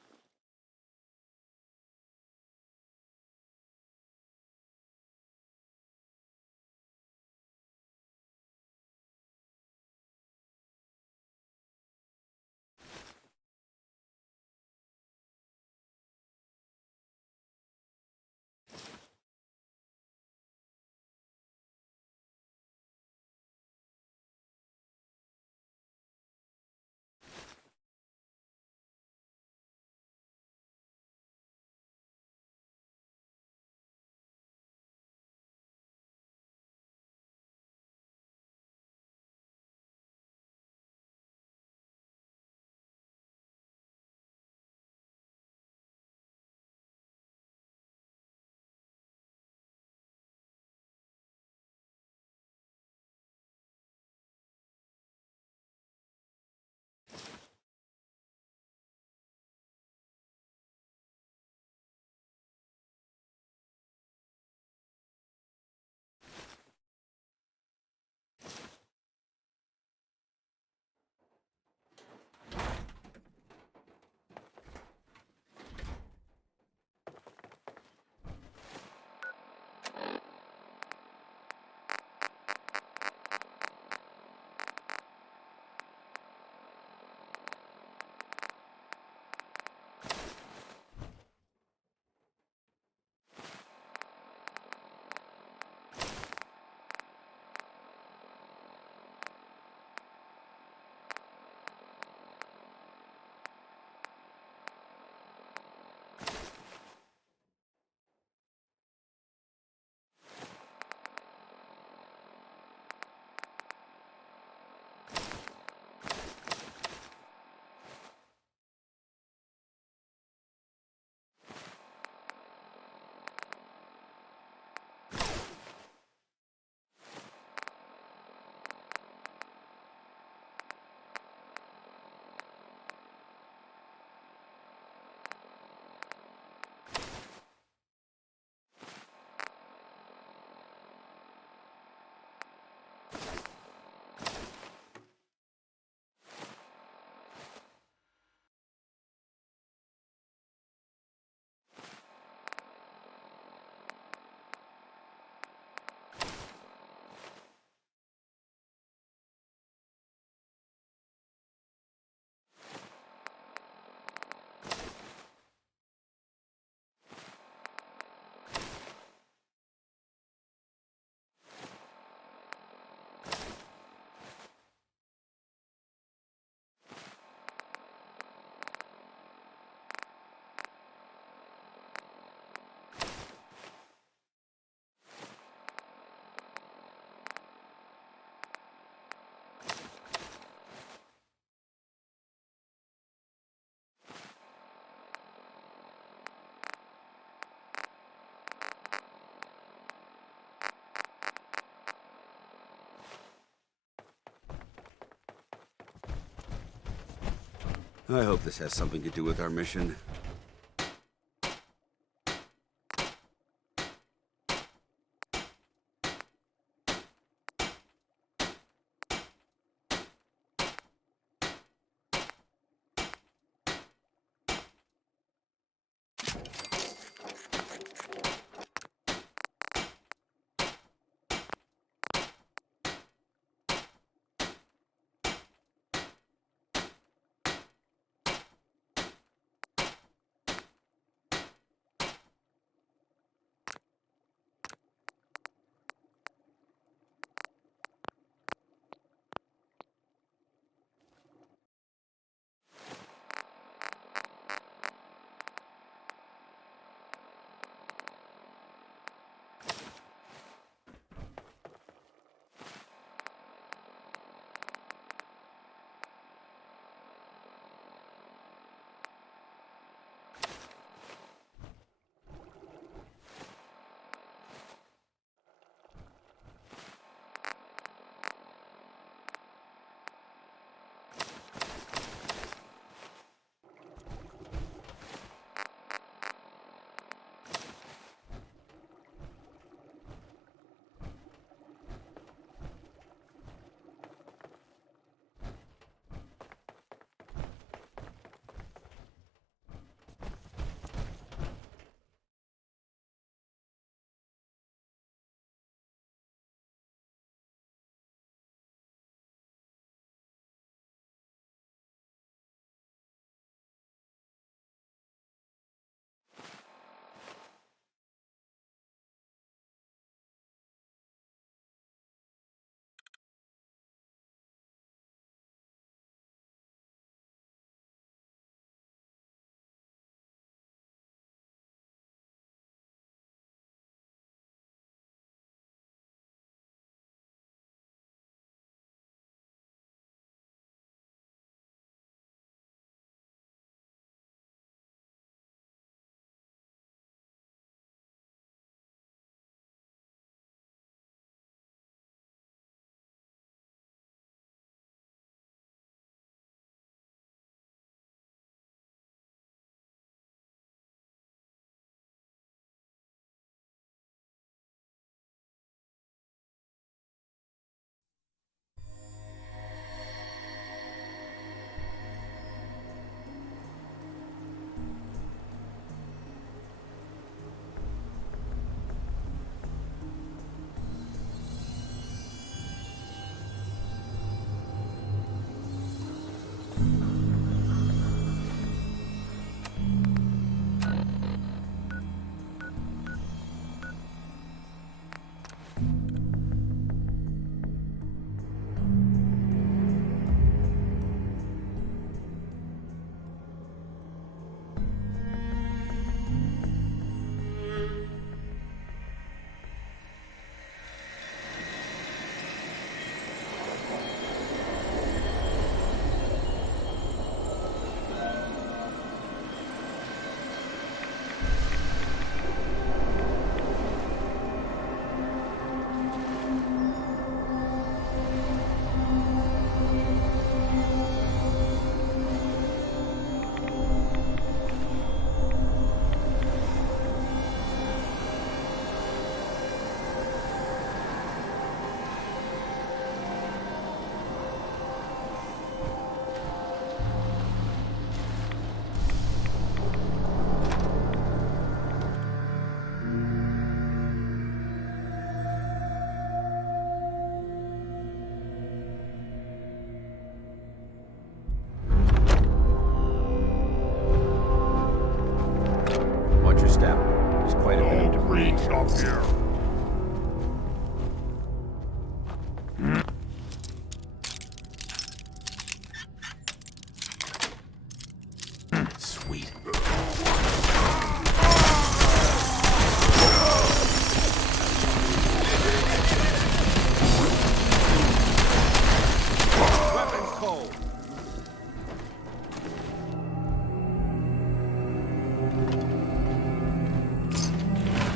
I hope this has something to do with our mission.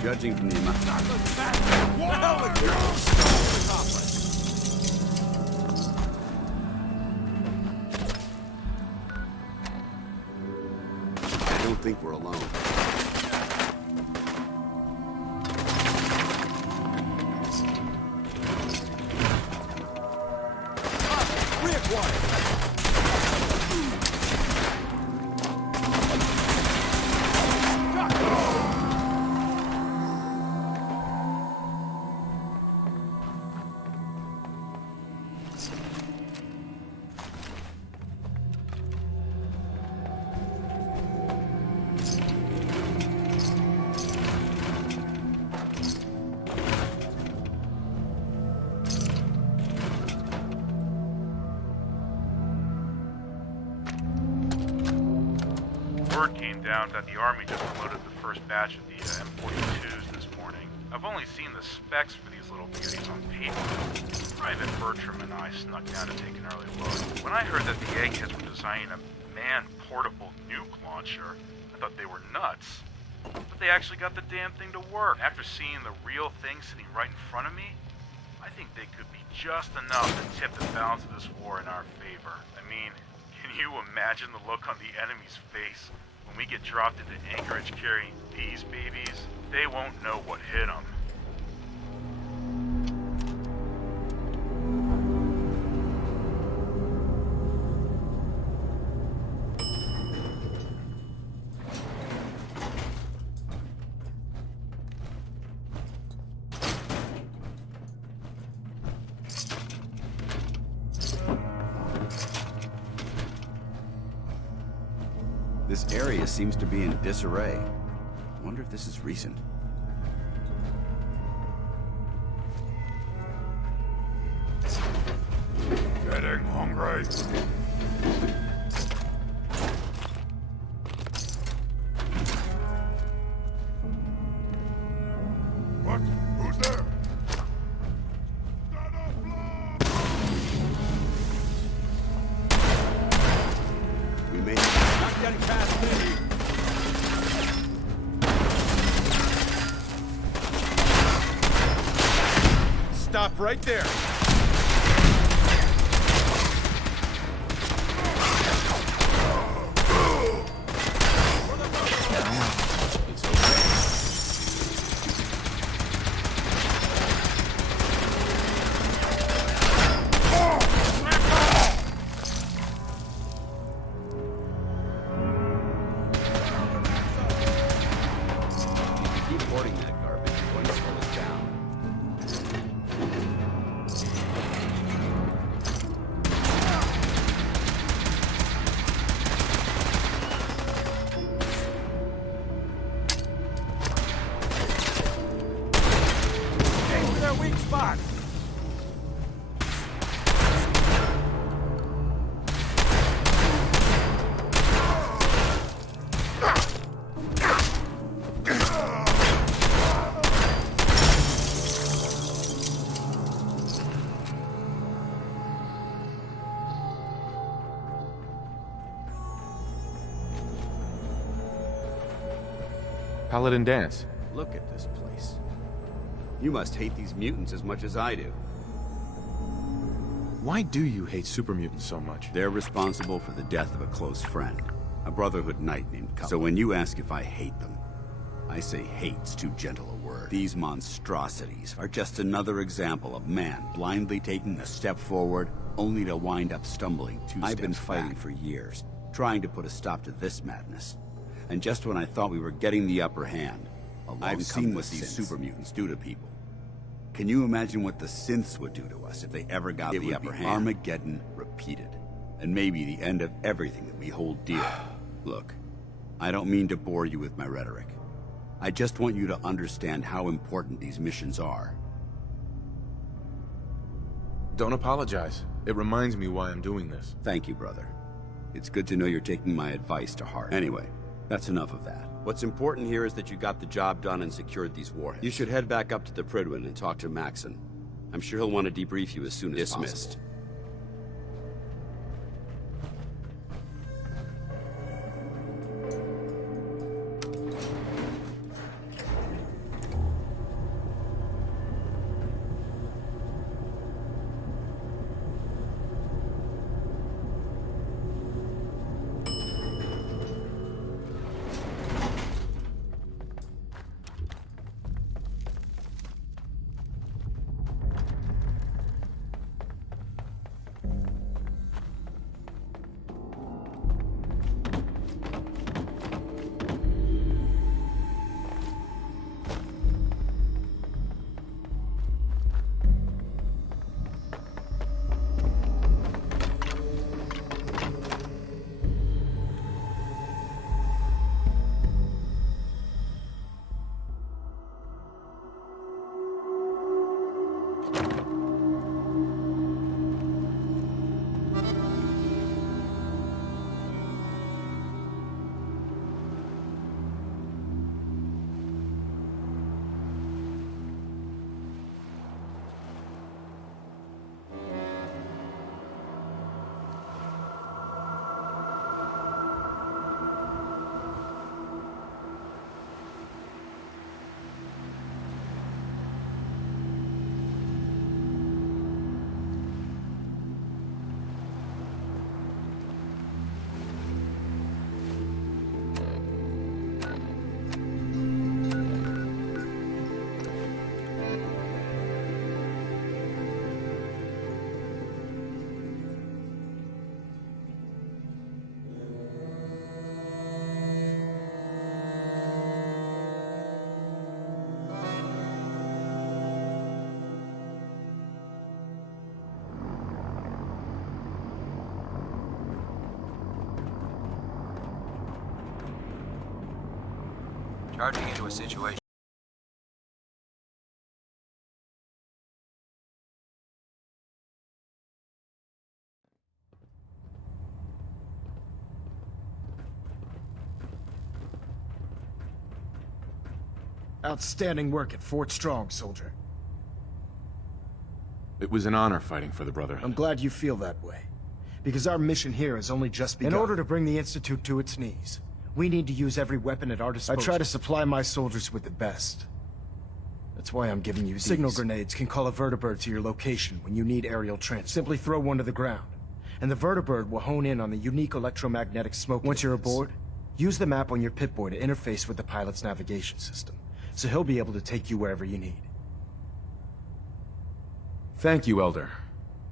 Judging from the amount. think we're alone. Word came down that the Army just unloaded the first batch of the M42s this morning. I've only seen the specs for these little beauties on paper. Private Bertram and I snuck down to take an early look. When I heard that the eggheads were designing a man-portable nuke launcher, I thought they were nuts. But they actually got the damn thing to work. After seeing the real thing sitting right in front of me, I think they could be just enough to tip the balance of this war in our favor. I mean, can you imagine the look on the enemy's face when we get dropped into Anchorage carrying these babies? They won't know what hit them. This area seems to be in disarray. I wonder if this is recent. Getting hungry. What? Who's there? We may not getting past me. Stop right there. Keep hoarding that garbage. You're going to slow us down. Aim for their weak spot. Paladin Dance. Look at this place. You must hate these mutants as much as I do. Why do you hate super mutants so much? They're responsible for the death of a close friend, a Brotherhood knight named Cullen. So when you ask if I hate them, I say hate's too gentle a word. These monstrosities are just another example of man blindly taking a step forward, only to wind up stumbling 2 steps back. I've been fighting for years, trying to put a stop to this madness. And just when I thought we were getting the upper hand, I've seen what these super mutants do to people. Can you imagine what the synths would do to us if they ever got the upper hand? Armageddon repeated, and maybe the end of everything that we hold dear. Look, I don't mean to bore you with my rhetoric. I just want you to understand how important these missions are. Don't apologize. It reminds me why I'm doing this. Thank you, brother. It's good to know you're taking my advice to heart. Anyway, that's enough of that. What's important here is that you got the job done and secured these warheads. You should head back up to the Prydwen and talk to Maxon. I'm sure he'll want to debrief you as soon as possible. Charging into a situation. Outstanding work at Fort Strong, soldier. It was an honor fighting for the Brotherhood. I'm glad you feel that way. Because our mission here has only just begun. In order to bring the Institute to its knees, we need to use every weapon at our disposal. I try to supply my soldiers with the best. That's why I'm giving you these. Signal grenades can call a vertibird to your location when you need aerial transport. Simply throw one to the ground, and the vertibird will hone in on the unique electromagnetic smoke. Once you're aboard, use the map on your Pip-Boy to interface with the pilot's navigation system, so he'll be able to take you wherever you need. Thank you, Elder.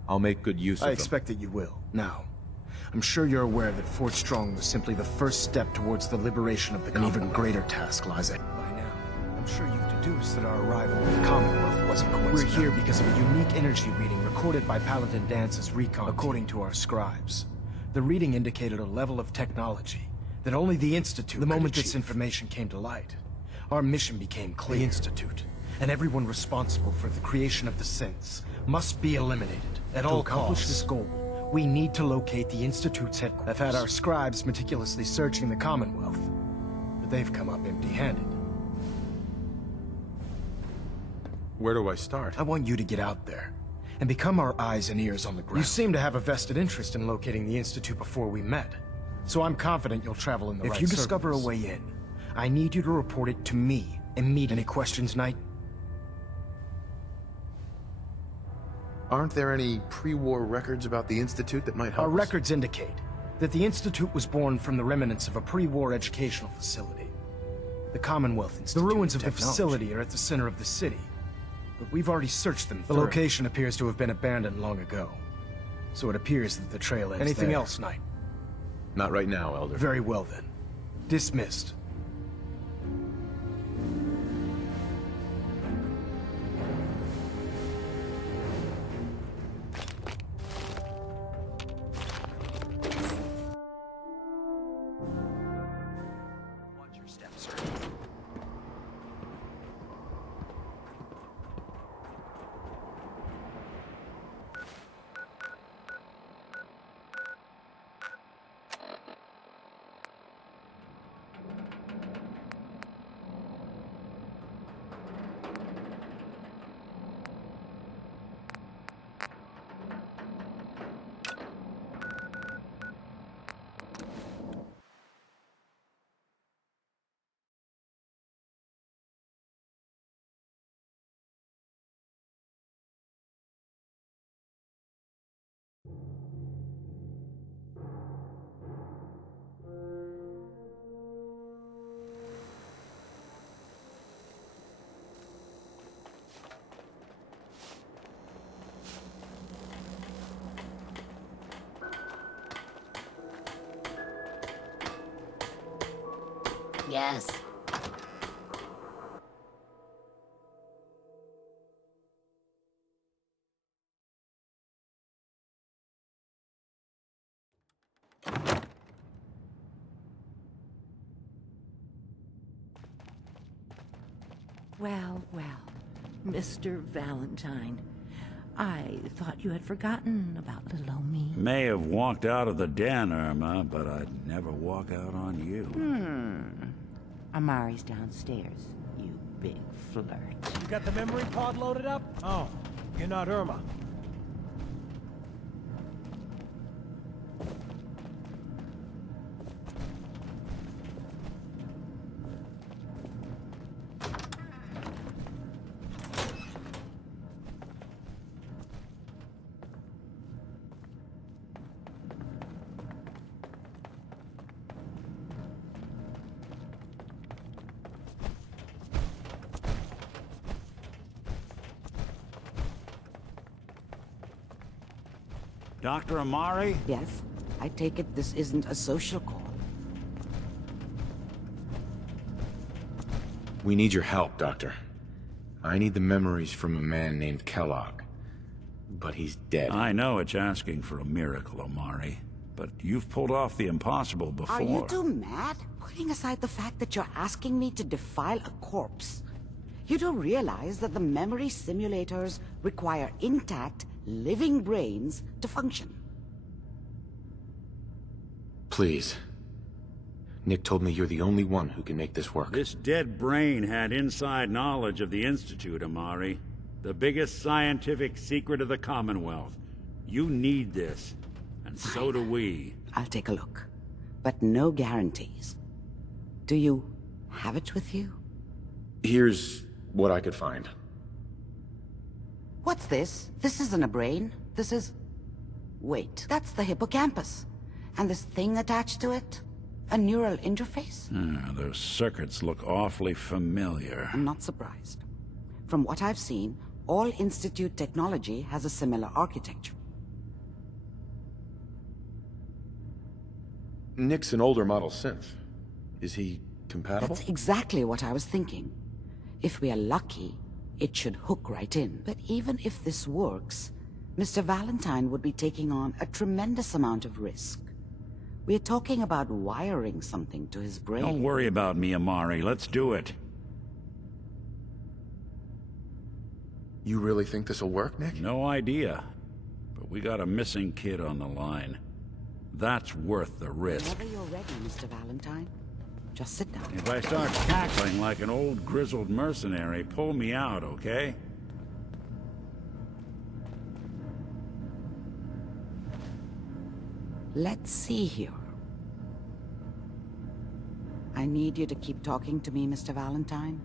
I'll make good use of them. I expect that you will. Now, I'm sure you're aware that Fort Strong was simply the first step towards the liberation of the Commonwealth. An even greater task lies ahead. By now, I'm sure you've deduced that our arrival in the Commonwealth wasn't coincidental. We're here because of a unique energy reading recorded by Paladin Dance's recon. According to our scribes, the reading indicated a level of technology that only the Institute The moment this information came to light, our mission became clear. The Institute, and everyone responsible for the creation of the synths, must be eliminated at all costs. To accomplish this goal, we need to locate the Institute's headquarters. I've had our scribes meticulously searching the Commonwealth, but they've come up empty-handed. Where do I start? I want you to get out there and become our eyes and ears on the ground. You seem to have a vested interest in locating the Institute before we met, so I'm confident you'll travel in the right circles. If you discover a way in, I need you to report it to me immediately. Any questions, Knight? Aren't there any pre-war records about the Institute that might help Our us? records indicate that the Institute was born from the remnants of a pre-war educational facility. The Commonwealth Institute. The ruins of the facility are at the center of the city, but we've already searched them thoroughly. The location appears to have been abandoned long ago, so it appears that the trail ends Anything there. Else, Knight? Not right now, Elder. Very well, then. Dismissed. Yes. Well, well, Mr. Valentine. I thought you had forgotten about little old me. May have walked out of the den, Irma, but I'd never walk out on you. Amari's downstairs, you big flirt. You got the memory pod loaded up? Oh, you're not Irma. Dr. Amari? Yes, I take it this isn't a social call. We need your help, Doctor. I need the memories from a man named Kellogg. But he's dead. I know it's asking for a miracle, Amari. but you've pulled off the impossible before. Are you two mad? Putting aside the fact that you're asking me to defile a corpse, you do realize that the memory simulators require intact, living brains to function. Please. Nick told me you're the only one who can make this work. This dead brain had inside knowledge of the Institute, Amari. The biggest scientific secret of the Commonwealth. You need this, and so do we. I'll take a look, but no guarantees. Do you have it with you? Here's what I could find. What's this? This isn't a brain. This is... Wait, that's the hippocampus. And this thing attached to it? A neural interface? Those circuits look awfully familiar. I'm not surprised. From what I've seen, all Institute technology has a similar architecture. Nick's an older model synth. Is he compatible? That's exactly what I was thinking. If we are lucky, it should hook right in. But even if this works, Mr. Valentine would be taking on a tremendous amount of risk. We're talking about wiring something to his brain. Don't worry about me, Amari. Let's do it. You really think this'll work, Nick? No idea. But we got a missing kid on the line. That's worth the risk. Whenever you're ready, Mr. Valentine. Just sit down. If I start cackling like an old grizzled mercenary, pull me out, okay? Let's see here. I need you to keep talking to me, Mr. Valentine.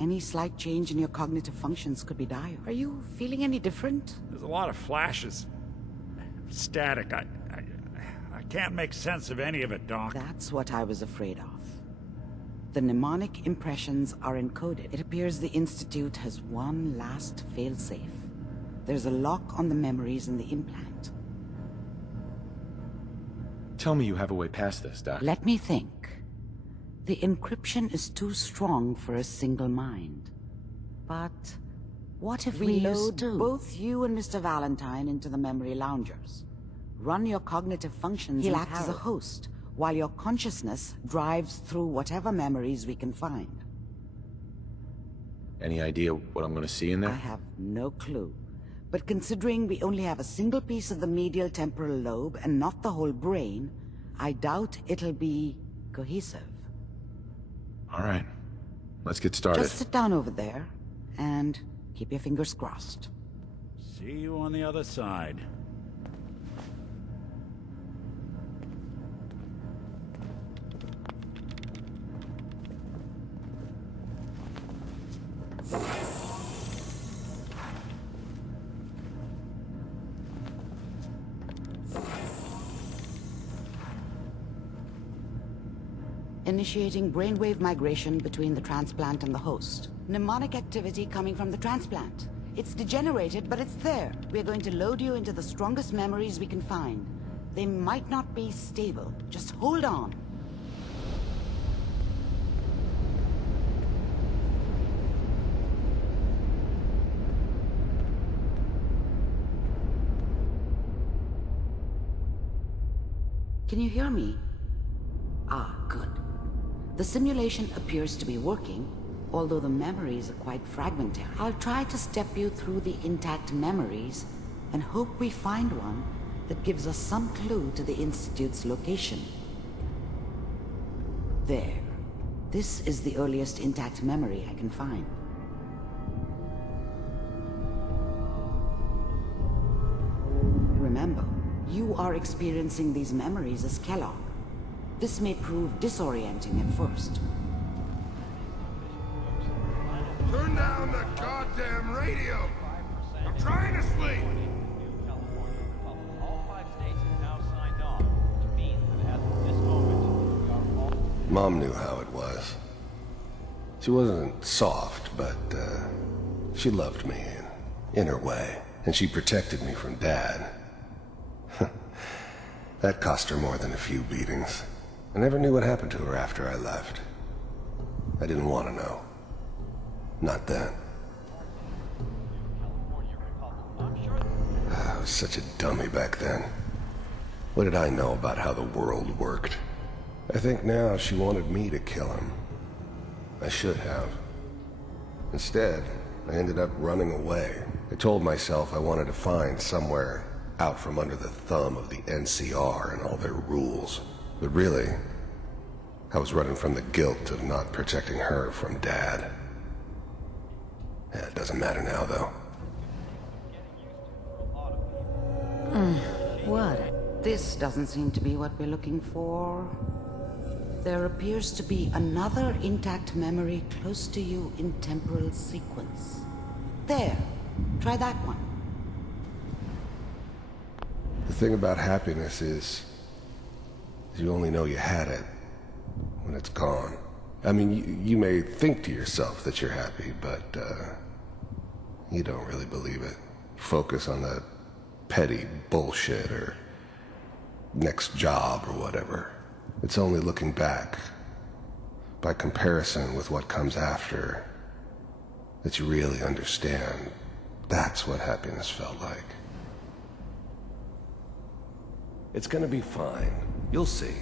Any slight change in your cognitive functions could be dire. Are you feeling any different? There's a lot of flashes. Static. I can't make sense of any of it, Doc. That's what I was afraid of. The mnemonic impressions are encoded. It appears the Institute has one last failsafe. There's a lock on the memories in the implant. Tell me you have a way past this, Doc. Let me think. The encryption is too strong for a single mind. But what if we load both you and Mr. Valentine into the memory loungers? Run your cognitive functions. He'll act as a host, while your consciousness drives through whatever memories we can find. Any idea what I'm going to see in there? I have no clue. But considering we only have a single piece of the medial temporal lobe and not the whole brain, I doubt it'll be cohesive. All right. Let's get started. Just sit down over there and keep your fingers crossed. See you on the other side. Initiating brainwave migration between the transplant and the host. Mnemonic activity coming from the transplant. It's degenerated, but it's there. We're going to load you into the strongest memories we can find. They might not be stable. Just hold on. Can you hear me? Ah, good. The simulation appears to be working, although the memories are quite fragmentary. I'll try to step you through the intact memories and hope we find one that gives us some clue to the Institute's location. There. This is the earliest intact memory I can find. Remember, you are experiencing these memories as Kellogg. This may prove disorienting at first. Turn down the goddamn radio! I'm trying to sleep! Mom knew how it was. She wasn't soft, but she loved me in her way. And she protected me from Dad. That cost her more than a few beatings. I never knew what happened to her after I left. I didn't want to know. Not then. I was such a dummy back then. What did I know about how the world worked? I think now she wanted me to kill him. I should have. Instead, I ended up running away. I told myself I wanted to find somewhere out from under the thumb of the NCR and all their rules. But really, I was running from the guilt of not protecting her from Dad. Yeah, it doesn't matter now, though. What? This doesn't seem to be what we're looking for. There appears to be another intact memory close to you in temporal sequence. There. Try that one. The thing about happiness is you only know you had it when it's gone. I mean, you may think to yourself that you're happy, but you don't really believe it. Focus on that petty bullshit or next job or whatever. It's only looking back, by comparison with what comes after, that you really understand. That's what happiness felt like. It's gonna be fine. You'll see.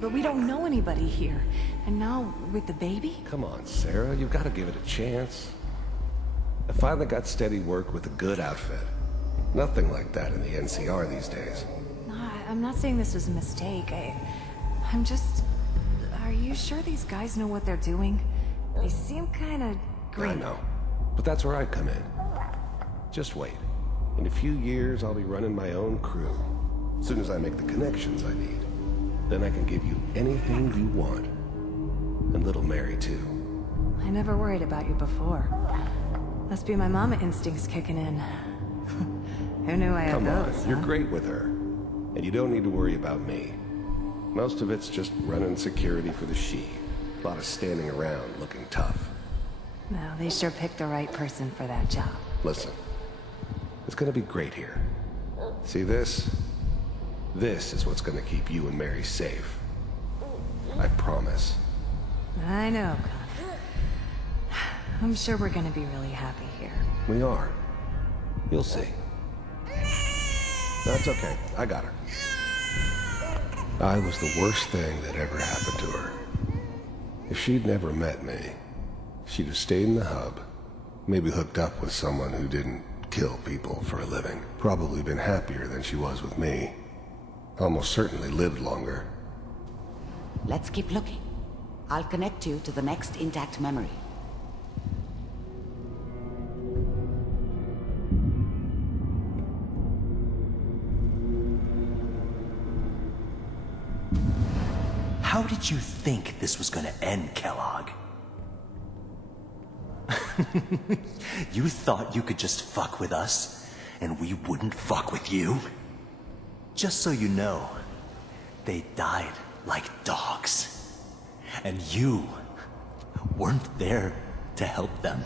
But we don't know anybody here. And now, with the baby? Come on, Sarah, you've got to give it a chance. I finally got steady work with a good outfit. Nothing like that in the NCR these days. I'm not saying this was a mistake. I'm just... Are you sure these guys know what they're doing? They seem kinda green. I know. But that's where I come in. Just wait. In a few years, I'll be running my own crew. As soon as I make the connections I need. Then I can give you anything you want. And little Mary, too. I never worried about you before. Must be my mama instincts kicking in. Who knew I had those? Come on, you're great with her. And you don't need to worry about me. Most of it's just running security for the she. A lot of standing around looking tough. No, they sure picked the right person for that job. Listen, it's gonna be great here. See this? This is what's gonna keep you and Mary safe. I promise. I know, Connor. I'm sure we're gonna be really happy here. We are. You'll see. That's okay. I got her. I was the worst thing that ever happened to her. If she'd never met me, she'd have stayed in the hub, maybe hooked up with someone who didn't kill people for a living. Probably been happier than she was with me. Almost certainly lived longer. Let's keep looking. I'll connect you to the next intact memory. How did you think this was gonna end, Kellogg? You thought you could just fuck with us, and we wouldn't fuck with you? Just so you know, they died like dogs. And you weren't there to help them.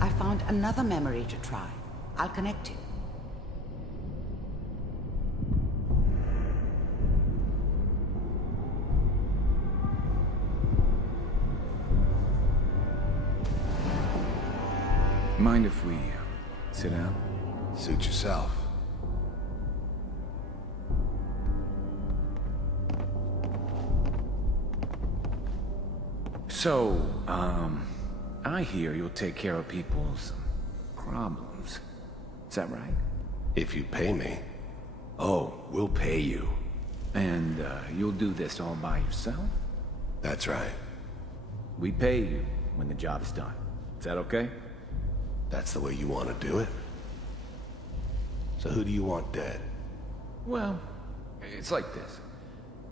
I found another memory to try. I'll connect you. Mind if we sit down? Suit yourself. So, I hear you'll take care of people's problems. Is that right? If you pay me. Oh, we'll pay you. And, you'll do this all by yourself? That's right. We pay you when the job's done. Is that okay? That's the way you want to do it? So who do you want dead? Well, it's like this.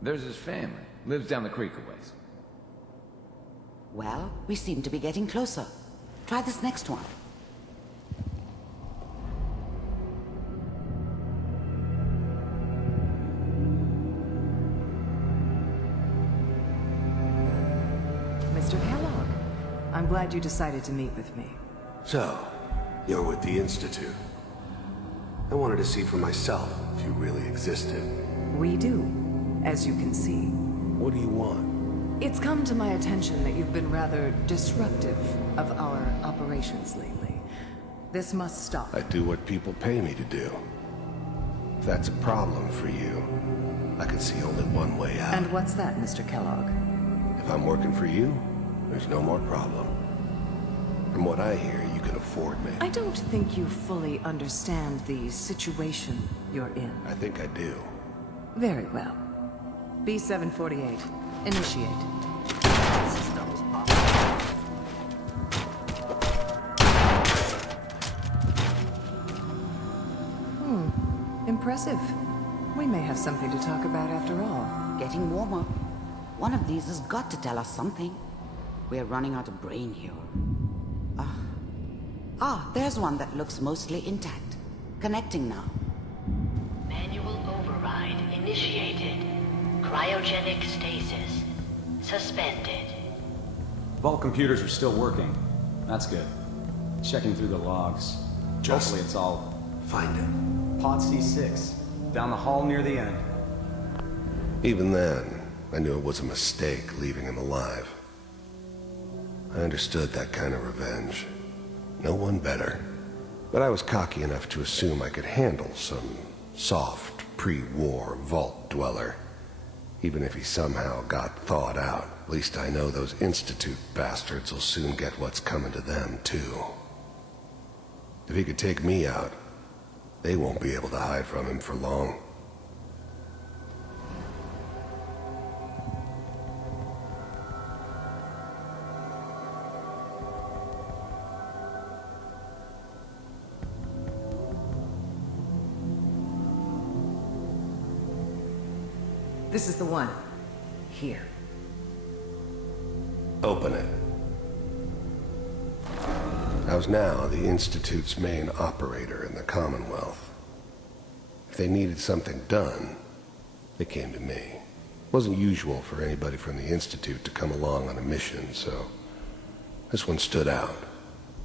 There's his family. Lives down the creek a ways. Well, we seem to be getting closer. Try this next one. Mr. Kellogg, I'm glad you decided to meet with me. So, you're with the Institute. I wanted to see for myself if you really existed. We do, as you can see. What do you want? It's come to my attention that you've been rather disruptive of our operations lately. This must stop. I do what people pay me to do. If that's a problem for you, I can see only one way out. And what's that, Mr. Kellogg? If I'm working for you, there's no more problem. From what I hear, you can afford me. I don't think you fully understand the situation you're in. I think I do. Very well. B-748, initiate. Impressive. We may have something to talk about after all. Getting warmer. One of these has got to tell us something. We're running out of brain here. There's one that looks mostly intact. Connecting now. Manual override initiated. Cryogenic stasis suspended. Vault computers are still working. That's good. Checking through the logs. Hopefully it's all... Find him. Pod C6. Down the hall near the end. Even then, I knew it was a mistake leaving him alive. I understood that kind of revenge. No one better. But I was cocky enough to assume I could handle some soft, pre-war vault dweller. Even if he somehow got thawed out, at least I know those Institute bastards will soon get what's coming to them, too. If he could take me out, they won't be able to hide from him for long. This is the one. Here. Open it. I was now the Institute's main operator in the Commonwealth. If they needed something done, they came to me. It wasn't usual for anybody from the Institute to come along on a mission, so this one stood out.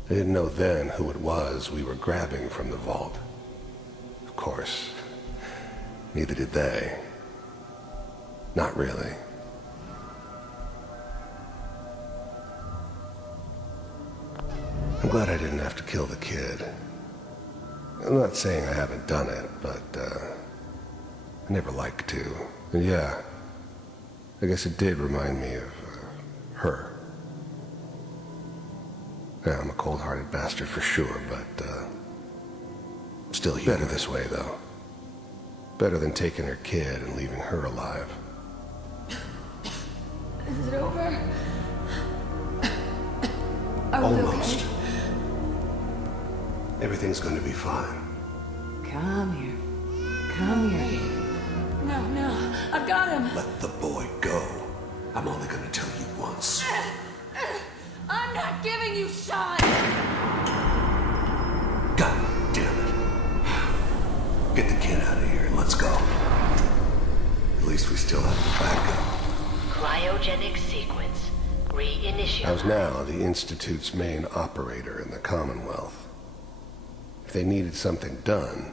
They didn't know then who it was we were grabbing from the vault. Of course, neither did they. Not really. I'm glad I didn't have to kill the kid. I'm not saying I haven't done it, but, I never liked to. And yeah, I guess it did remind me of, her. Yeah, I'm a cold-hearted bastard for sure, but, still human. Better this way, though. Better than taking her kid and leaving her alive. Is it over? Almost. Everything's gonna be fine. Come here. Come here, baby. No, I've got him. Let the boy go. I'm only gonna tell you once. I'm not giving you shot. God damn it. Get the kid out of here and let's go. At least we still have the backup. Cryogenic sequence reinitialized. I was now the Institute's main operator in the Commonwealth. If they needed something done,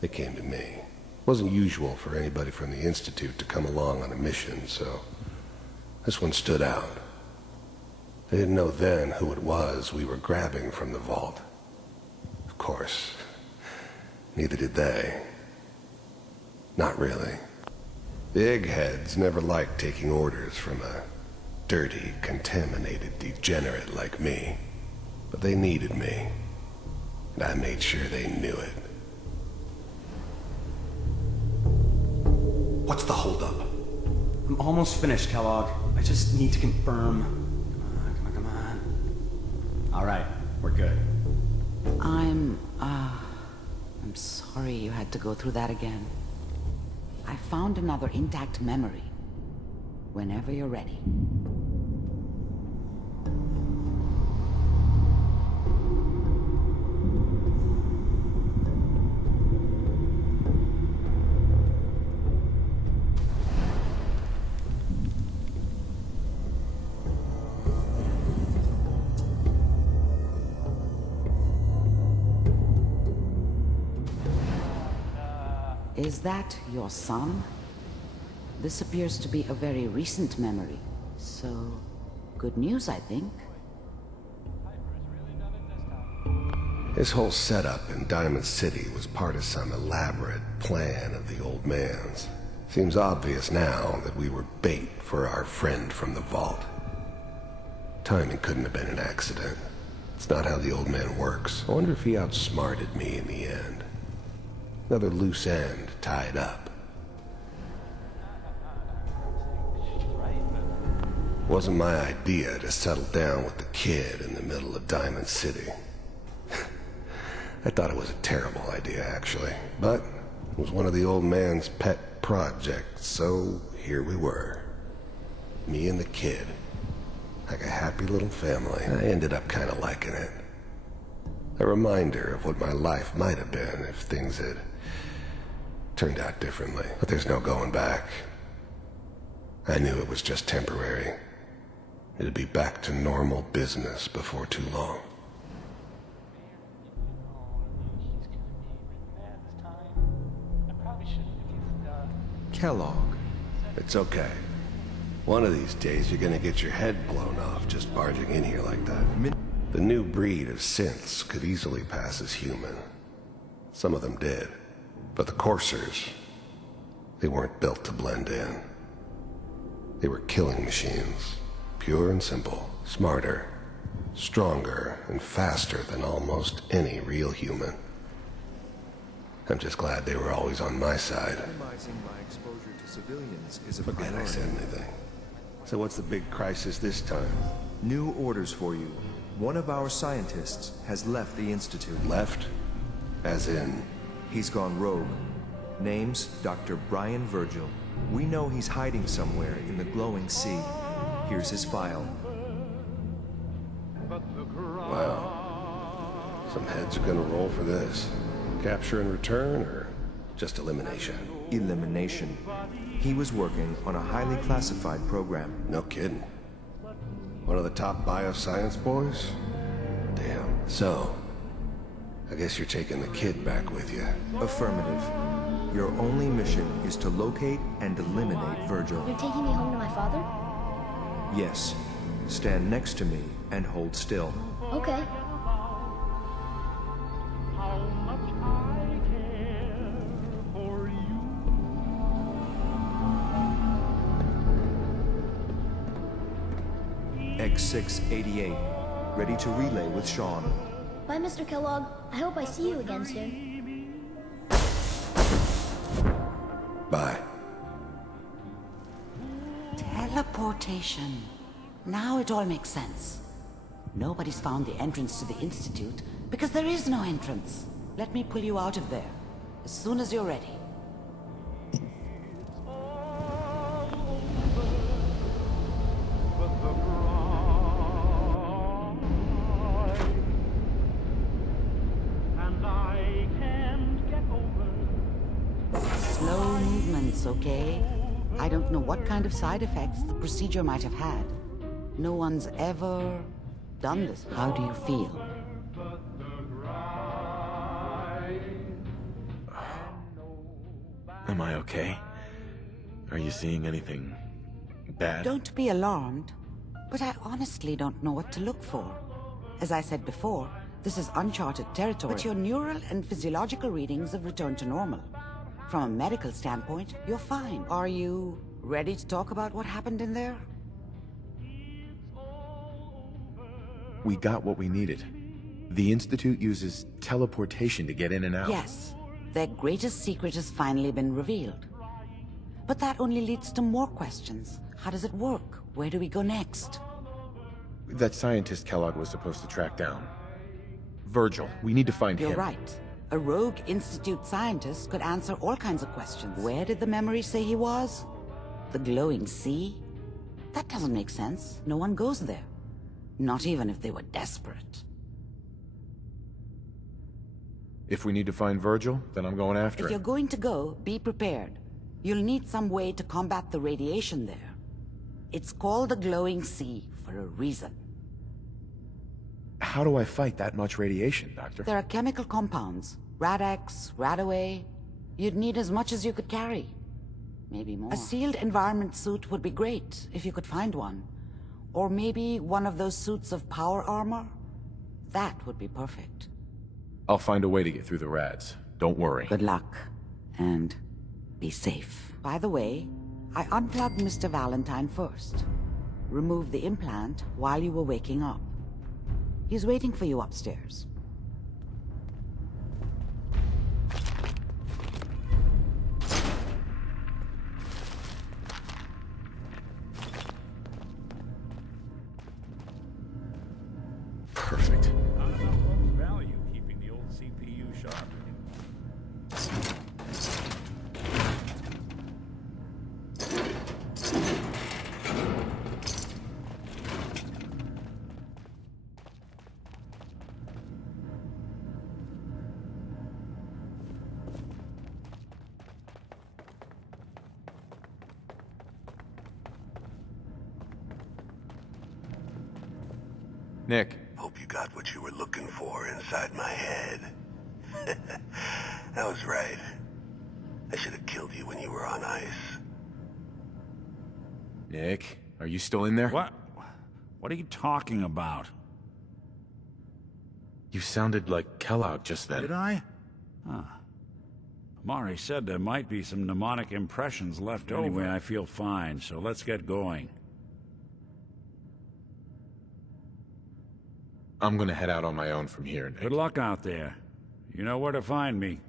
they came to me. It wasn't usual for anybody from the Institute to come along on a mission, so this one stood out. They didn't know then who it was we were grabbing from the vault. Of course, neither did they. Not really. The eggheads never liked taking orders from a dirty, contaminated degenerate like me. But they needed me. And I made sure they knew it. What's the holdup? I'm almost finished, Kellogg. I just need to confirm. Come on. All right, we're good. I'm sorry you had to go through that again. I found another intact memory. Whenever you're ready. Is that your son? This appears to be a very recent memory, so good news, I think. His whole setup in Diamond City was part of some elaborate plan of the old man's. Seems obvious now that we were bait for our friend from the vault. Timing couldn't have been an accident. It's not how the old man works. I wonder if he outsmarted me in the end. Another loose end tied up. Wasn't my idea to settle down with the kid in the middle of Diamond City. I thought it was a terrible idea, actually, but it was one of the old man's pet projects, so here we were. Me and the kid. Like a happy little family. I ended up kind of liking it. A reminder of what my life might have been if things had turned out differently. But there's no going back. I knew it was just temporary. It'd be back to normal business before too long. Kellogg. It's okay. One of these days you're gonna get your head blown off just barging in here like that. The new breed of synths could easily pass as human. Some of them did. But the coursers, they weren't built to blend in. They were killing machines. Pure and simple. Smarter, stronger, and faster than almost any real human. I'm just glad they were always on my side. Minimizing my exposure to civilians is a Forget I priority. said anything. So what's the big crisis this time? New orders for you. One of our scientists has left the Institute. Left? As in? He's gone rogue. Name's Dr. Brian Virgil. We know he's hiding somewhere in the glowing sea. Here's his file. Wow. Some heads are gonna roll for this. Capture and return, or just elimination? Elimination. He was working on a highly classified program. No kidding. One of the top bioscience boys? Damn. So, I guess you're taking the kid back with you. Affirmative. Your only mission is to locate and eliminate Virgil. You're taking me home to my father? Yes. Stand next to me and hold still. Okay. X688. Ready to relay with Sean. Bye, Mr. Kellogg. I hope I see you again soon. Bye. Teleportation. Now it all makes sense. Nobody's found the entrance to the Institute because there is no entrance. Let me pull you out of there as soon as you're ready. Slow movements, okay? I don't know what kind of side effects the procedure might have had. No one's ever done this. How do you feel? Am I okay? Are you seeing anything bad? Don't be alarmed, but I honestly don't know what to look for. As I said before, this is uncharted territory. But your neural and physiological readings have returned to normal. From a medical standpoint, you're fine. Are you ready to talk about what happened in there? We got what we needed. The Institute uses teleportation to get in and out. Yes. Their greatest secret has finally been revealed. But that only leads to more questions. How does it work? Where do we go next? That scientist Kellogg was supposed to track down. Virgil. We need to find him. You're right. A rogue Institute scientist could answer all kinds of questions. Where did the memory say he was? The glowing sea? That doesn't make sense. No one goes there. Not even if they were desperate. If we need to find Virgil, then I'm going after If him. you're going to go, be prepared. You'll need some way to combat the radiation there. It's called the glowing sea for a reason. How do I fight that much radiation, Doctor? There are chemical compounds. Rad-X, Radaway. You'd need as much as you could carry. Maybe more. A sealed environment suit would be great, if you could find one. Or maybe one of those suits of power armor? That would be perfect. I'll find a way to get through the rats. Don't worry. Good luck, and be safe. By the way, I unplugged Mr. Valentine first. Removed the implant while you were waking up. He's waiting for you upstairs. Perfect. Not enough folks value keeping the old CPU sharp anymore. Nick. Hope you got what you were looking for inside my head. I was right. I should have killed you when you were on ice. Nick, are you still in there? What? What are you talking about? You sounded like Kellogg just then. Did I? Huh. Mari said there might be some mnemonic impressions left over. Anyway, I feel fine, so let's get going. I'm gonna head out on my own from here, Nick. Good luck out there. You know where to find me.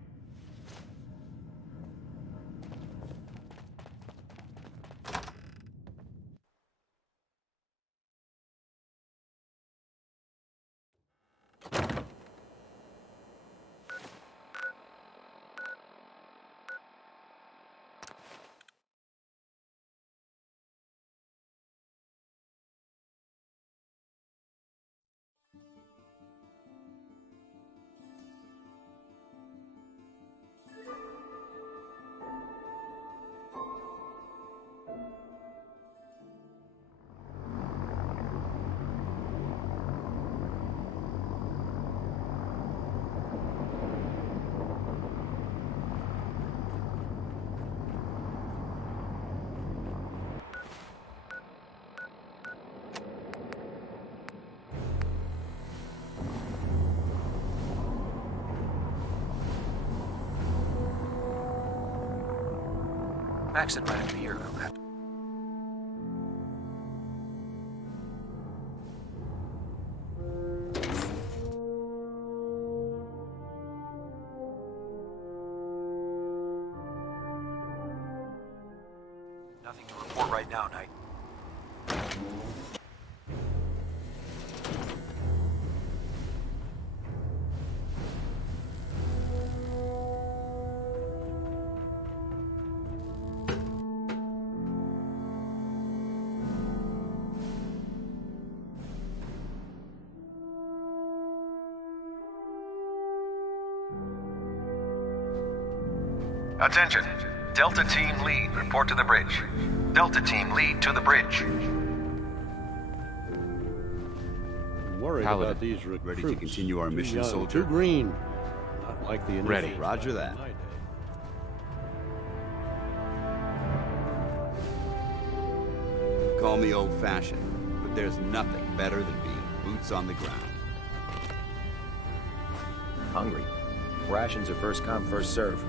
Max invited me here. Nothing to report right now, Knight. Attention. Delta Team Lead, report to the bridge. Delta Team Lead to the bridge. Worried Paladin. about these recruits. Ready to continue our mission, soldier? Too green. Not like the initial. Ready. Roger that. Call me old-fashioned, but there's nothing better than being boots on the ground. Hungry. Rations are first come, first serve.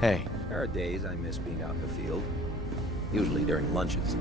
Hey. There are days I miss being out in the field. Usually during lunches.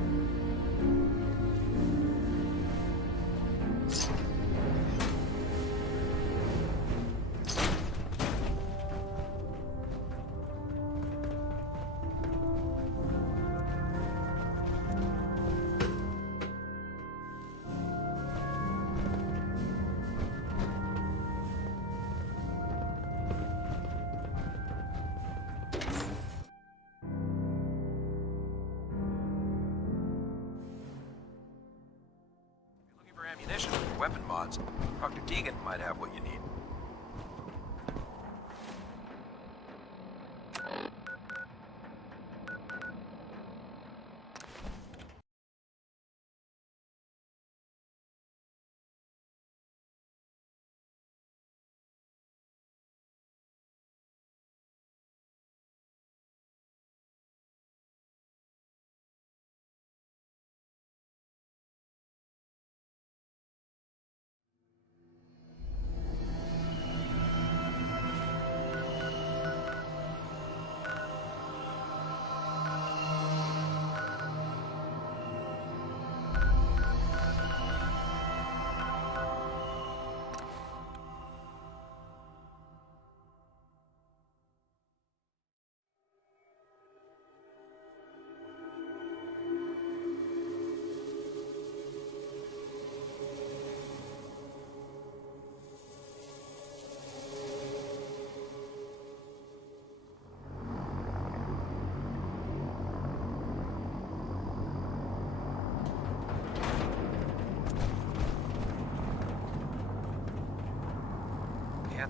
Ammunition, weapon mods. Dr. Deegan might have what you need.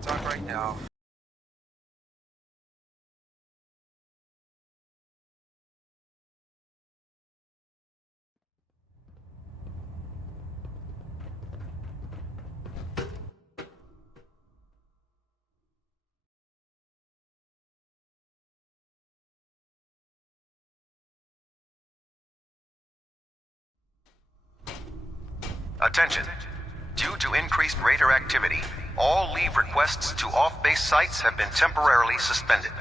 talk right now. Attention. Due to increased raider activity, all leave requests to off-base sites have been temporarily suspended.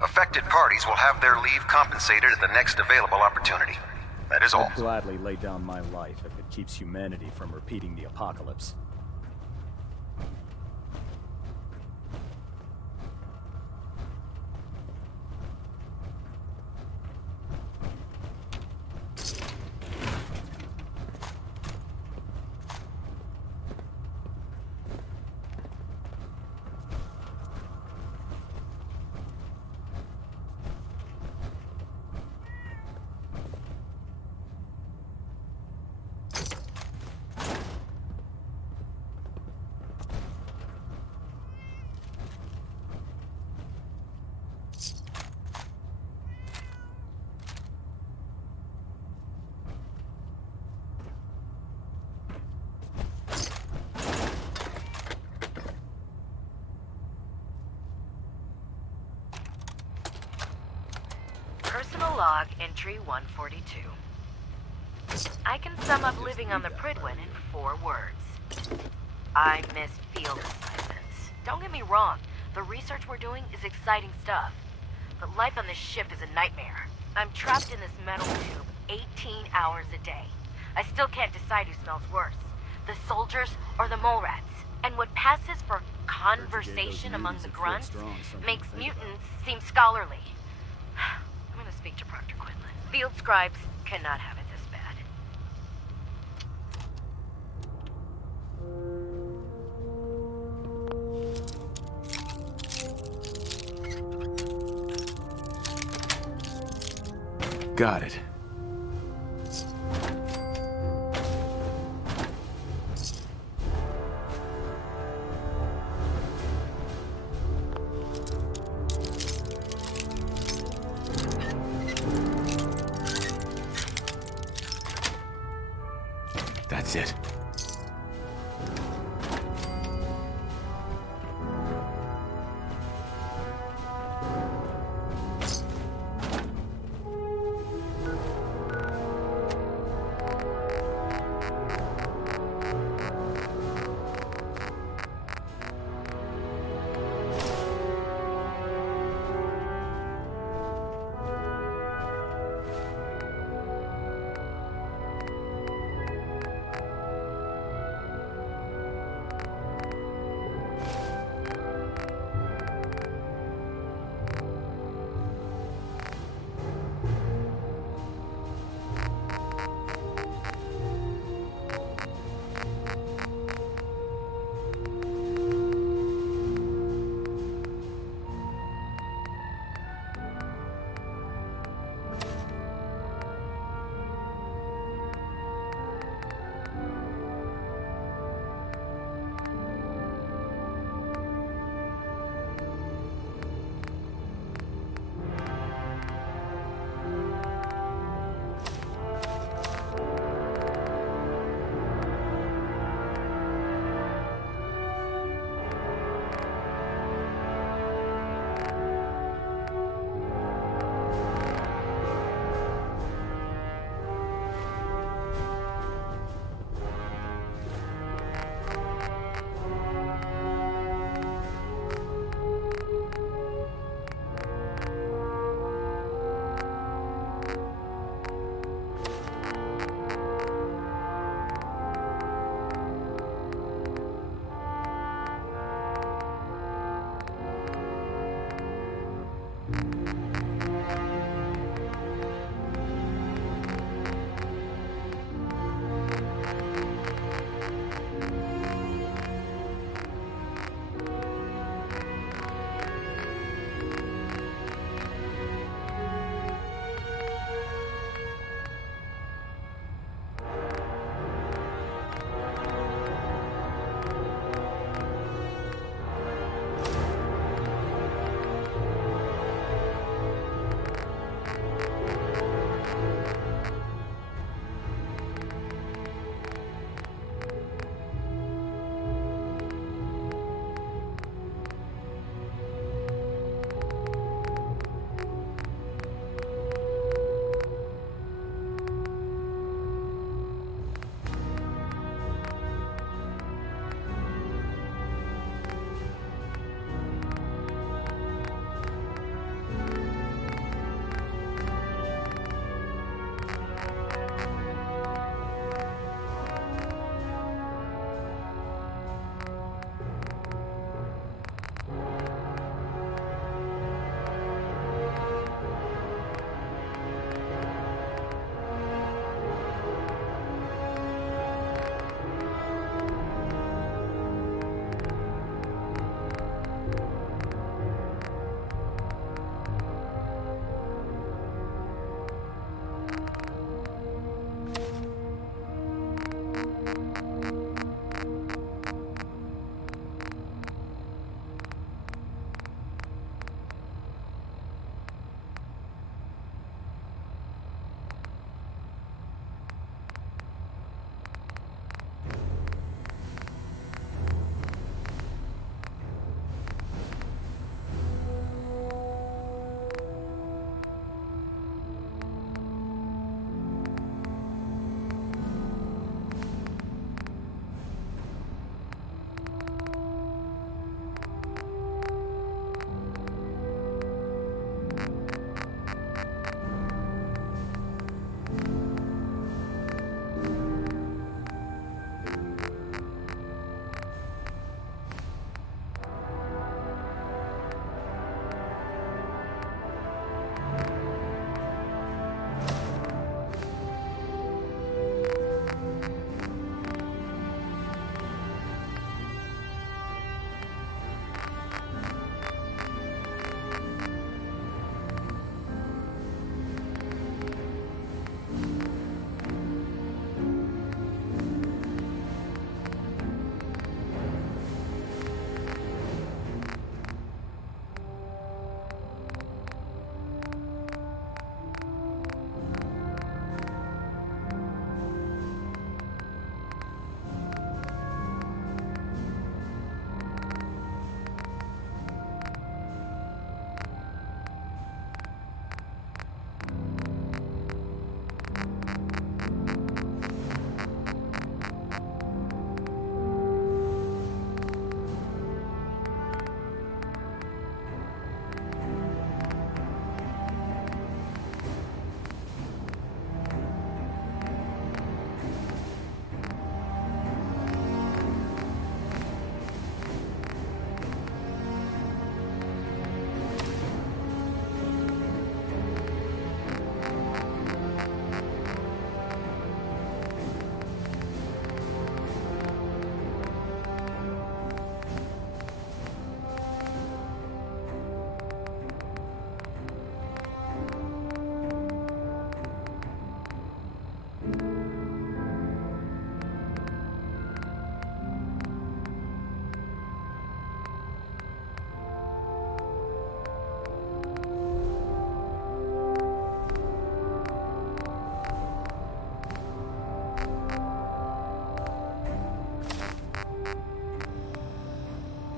Affected parties will have their leave compensated at the next available opportunity. That is all. I'd gladly lay down my life if it keeps humanity from repeating the apocalypse. Personal log entry 142. I can sum up living on the Prydwen in 4 words. I missed field assignments. Don't get me wrong, the research we're doing is exciting stuff. But life on this ship is a nightmare. I'm trapped in this metal tube 18 hours a day. I still can't decide who smells worse, the soldiers or the mole rats. And what passes for conversation among the grunts makes mutants seem scholarly. I'm gonna speak to Proctor Quinlan. Field scribes cannot have it this bad. Got it. That's it.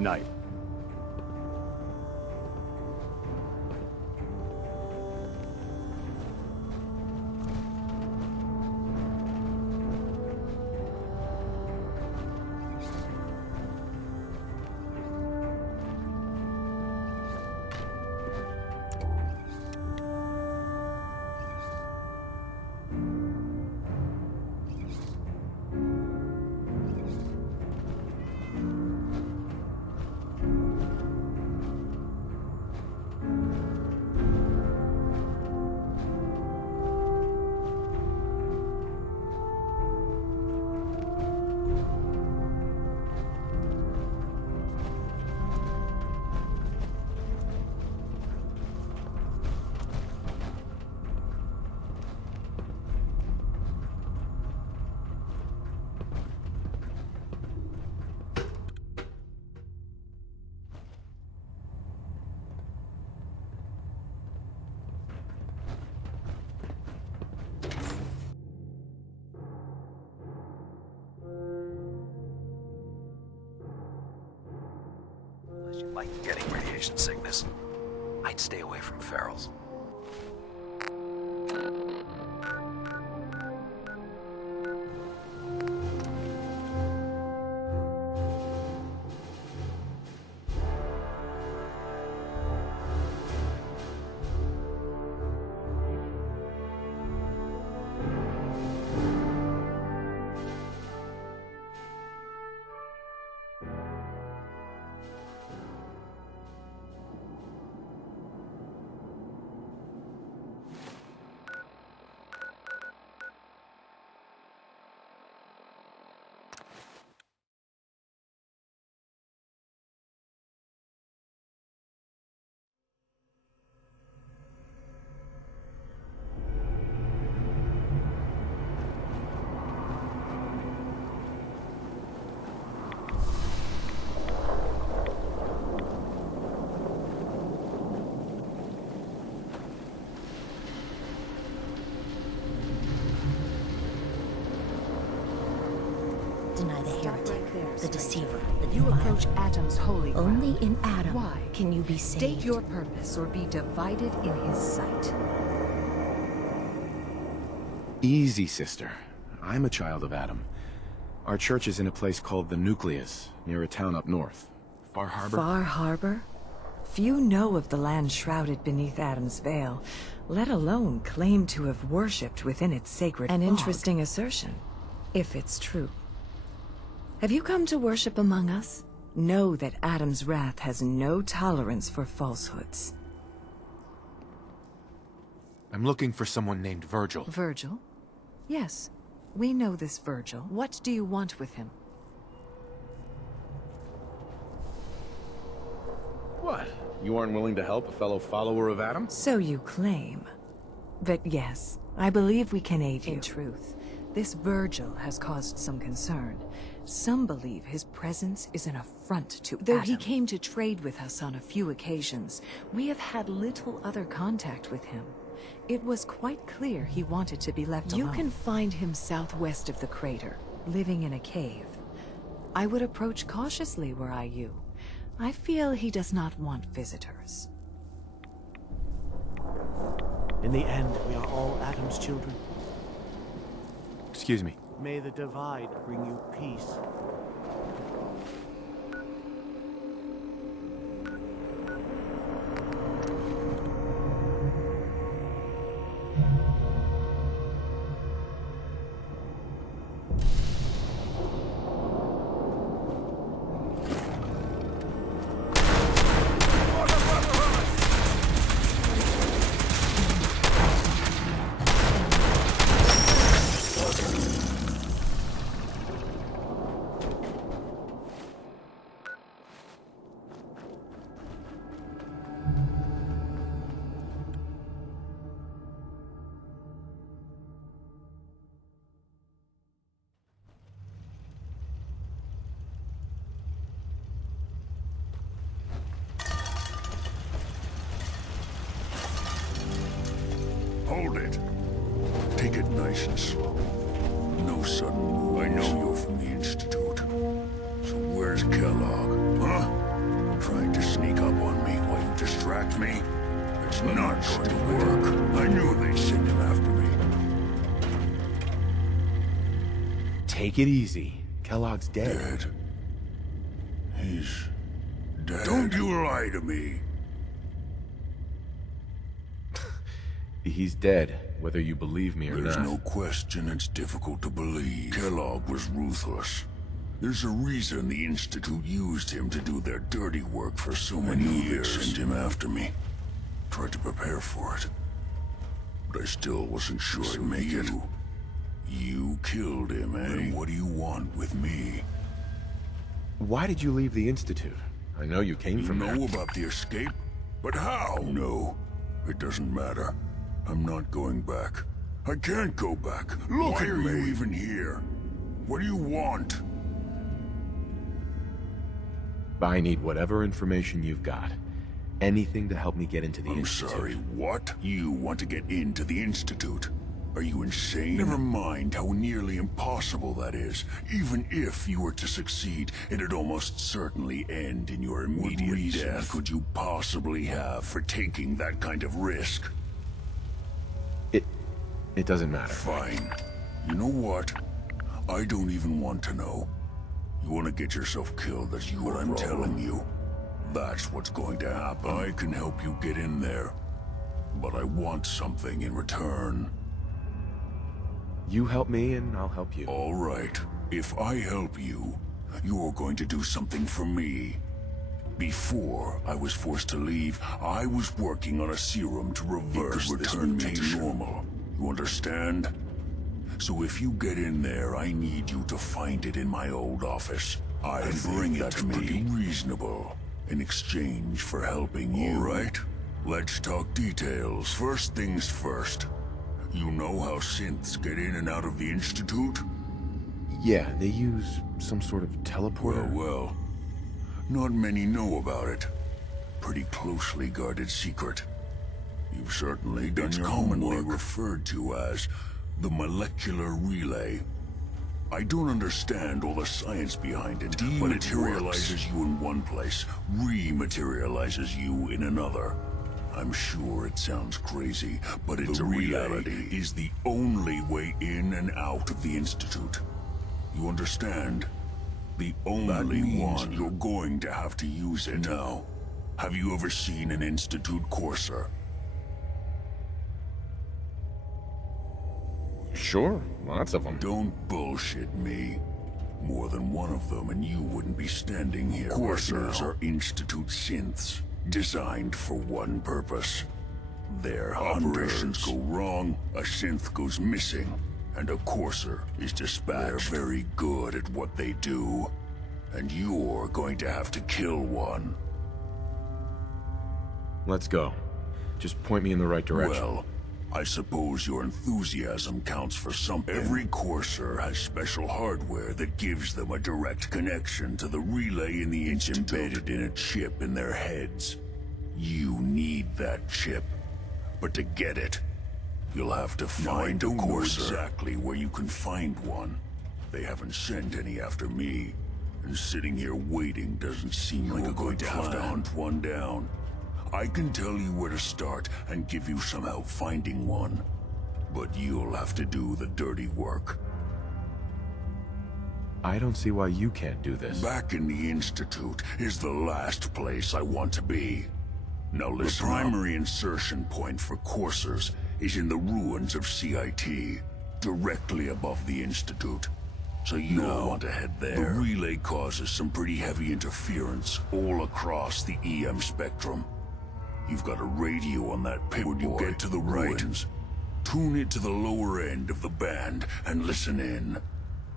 Knight. Unless you like getting radiation sickness, I'd stay away from ferals. Deny the heretic, the deceiver, the You defiler. approach Atom's holy ground. Only in Atom Why? can you be saved. State your purpose or be divided in his sight. Easy, sister. I'm a child of Adam. Our church is in a place called the Nucleus, near a town up north. Far Harbor? Far Harbor? Few know of the land shrouded beneath Adam's veil, let alone claim to have worshipped within its sacred fog. An interesting assertion, if it's true. Have you come to worship among us? Know that Adam's wrath has no tolerance for falsehoods. I'm looking for someone named Virgil. Virgil? Yes, we know this Virgil. What do you want with him? What? You aren't willing to help a fellow follower of Adam? So you claim. But yes, I believe we can aid you. In truth, this Virgil has caused some concern. Some believe his presence is an affront to Adam. Though he came to trade with us on a few occasions, we have had little other contact with him. It was quite clear he wanted to be left alone. You can find him southwest of the crater, living in a cave. I would approach cautiously were I you. I feel he does not want visitors. In the end, we are all Adam's children. Excuse me. May the divide bring you peace. Hold it. Take it nice and slow. No sudden moves. I know you're from the Institute. So where's Kellogg? Huh? distract me? It's not going to work. I knew they'd send him after me. Take it easy. Kellogg's dead. He's dead. Don't you lie to me. He's dead, whether you believe me or not. There's no question it's difficult to believe. Kellogg was ruthless. There's a reason the Institute used him to do their dirty work for so many years. They sent him after me. Tried to prepare for it. But I still wasn't sure I'd make it. You killed him, eh? Then what do you want with me? Why did you leave the Institute? I know you came from there. You know about the escape? But how? No, it doesn't matter. I'm not going back. I can't go back. Look at me. Why are you even here? What do you want? I need whatever information you've got. Anything to help me get into the Institute. I'm sorry, what? You want to get into the Institute? Are you insane? Never mind how nearly impossible that is. Even if you were to succeed, it'd almost certainly end in your immediate death. Could you possibly have for taking that kind of risk? It doesn't matter. Fine. You know what? I don't even want to know. You want to get yourself killed, that's what I'm telling you. That's what's going to happen. I can help you get in there. But I want something in return. You help me and I'll help you. All right. If I help you, you're going to do something for me. Before I was forced to leave, I was working on a serum to reverse this mutation. Normal. You understand? So if you get in there, I need you to find it in my old office. I bring it to me. Pretty reasonable in exchange for helping you. All right. Let's talk details. First things first. You know how synths get in and out of the Institute? Yeah, they use some sort of teleporter. Well, not many know about it. Pretty closely guarded secret. You've certainly done your homework. It's commonly referred to as the molecular relay. I don't understand all the science behind it, but it materializes you in one place, rematerializes you in another. I'm sure it sounds crazy, but it's a reality. Is the only way in and out of the Institute. You understand? The only one. You're going to have to use it. Now, have you ever seen an Institute courser? Sure, lots of them. Don't bullshit me. More than one of them and you wouldn't be standing here. Coursers are Institute synths, designed for one purpose. Their operations go wrong, a synth goes missing, and a courser is dispatched. They're very good at what they do, and you're going to have to kill one. Let's go. Just point me in the right direction. Well, I suppose your enthusiasm counts for something. Every courser has special hardware that gives them a direct connection to the relay in the Institute. Embedded in a chip in their heads. You need that chip. But to get it, you'll have to find a courser. Exactly where you can find one. They haven't sent any after me. And sitting here waiting doesn't seem like a good plan. You're going to have to hunt one down. I can tell you where to start and give you some help finding one. But you'll have to do the dirty work. I don't see why you can't do this. Back in the Institute is the last place I want to be. Now listen, the primary insertion point for coursers is in the ruins of CIT, directly above the Institute. So you'll want to head there. The relay causes some pretty heavy interference all across the EM spectrum. You've got a radio on that pip. When you get to the ruins, tune it to the lower end of the band and listen in.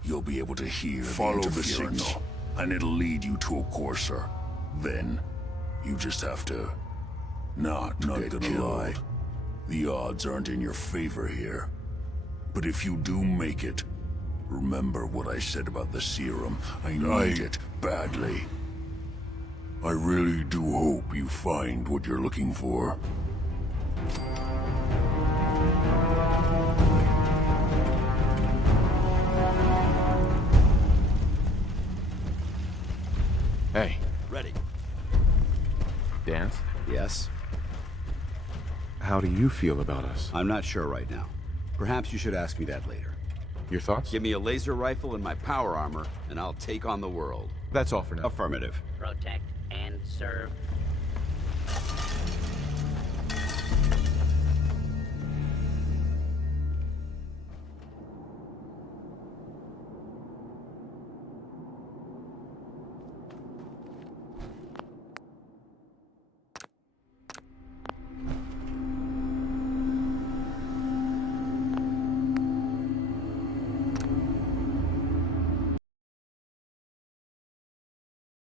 You'll be able to hear the signal, and it'll lead you to a courser. Then, you just have to not gonna lie. The odds aren't in your favor here. But if you do make it, remember what I said about the serum. I need it badly. I really do hope you find what you're looking for. Hey. Ready. Dance? Yes. How do you feel about us? I'm not sure right now. Perhaps you should ask me that later. Your thoughts? Give me a laser rifle and my power armor, and I'll take on the world. That's all for now. Affirmative. Protect and serve.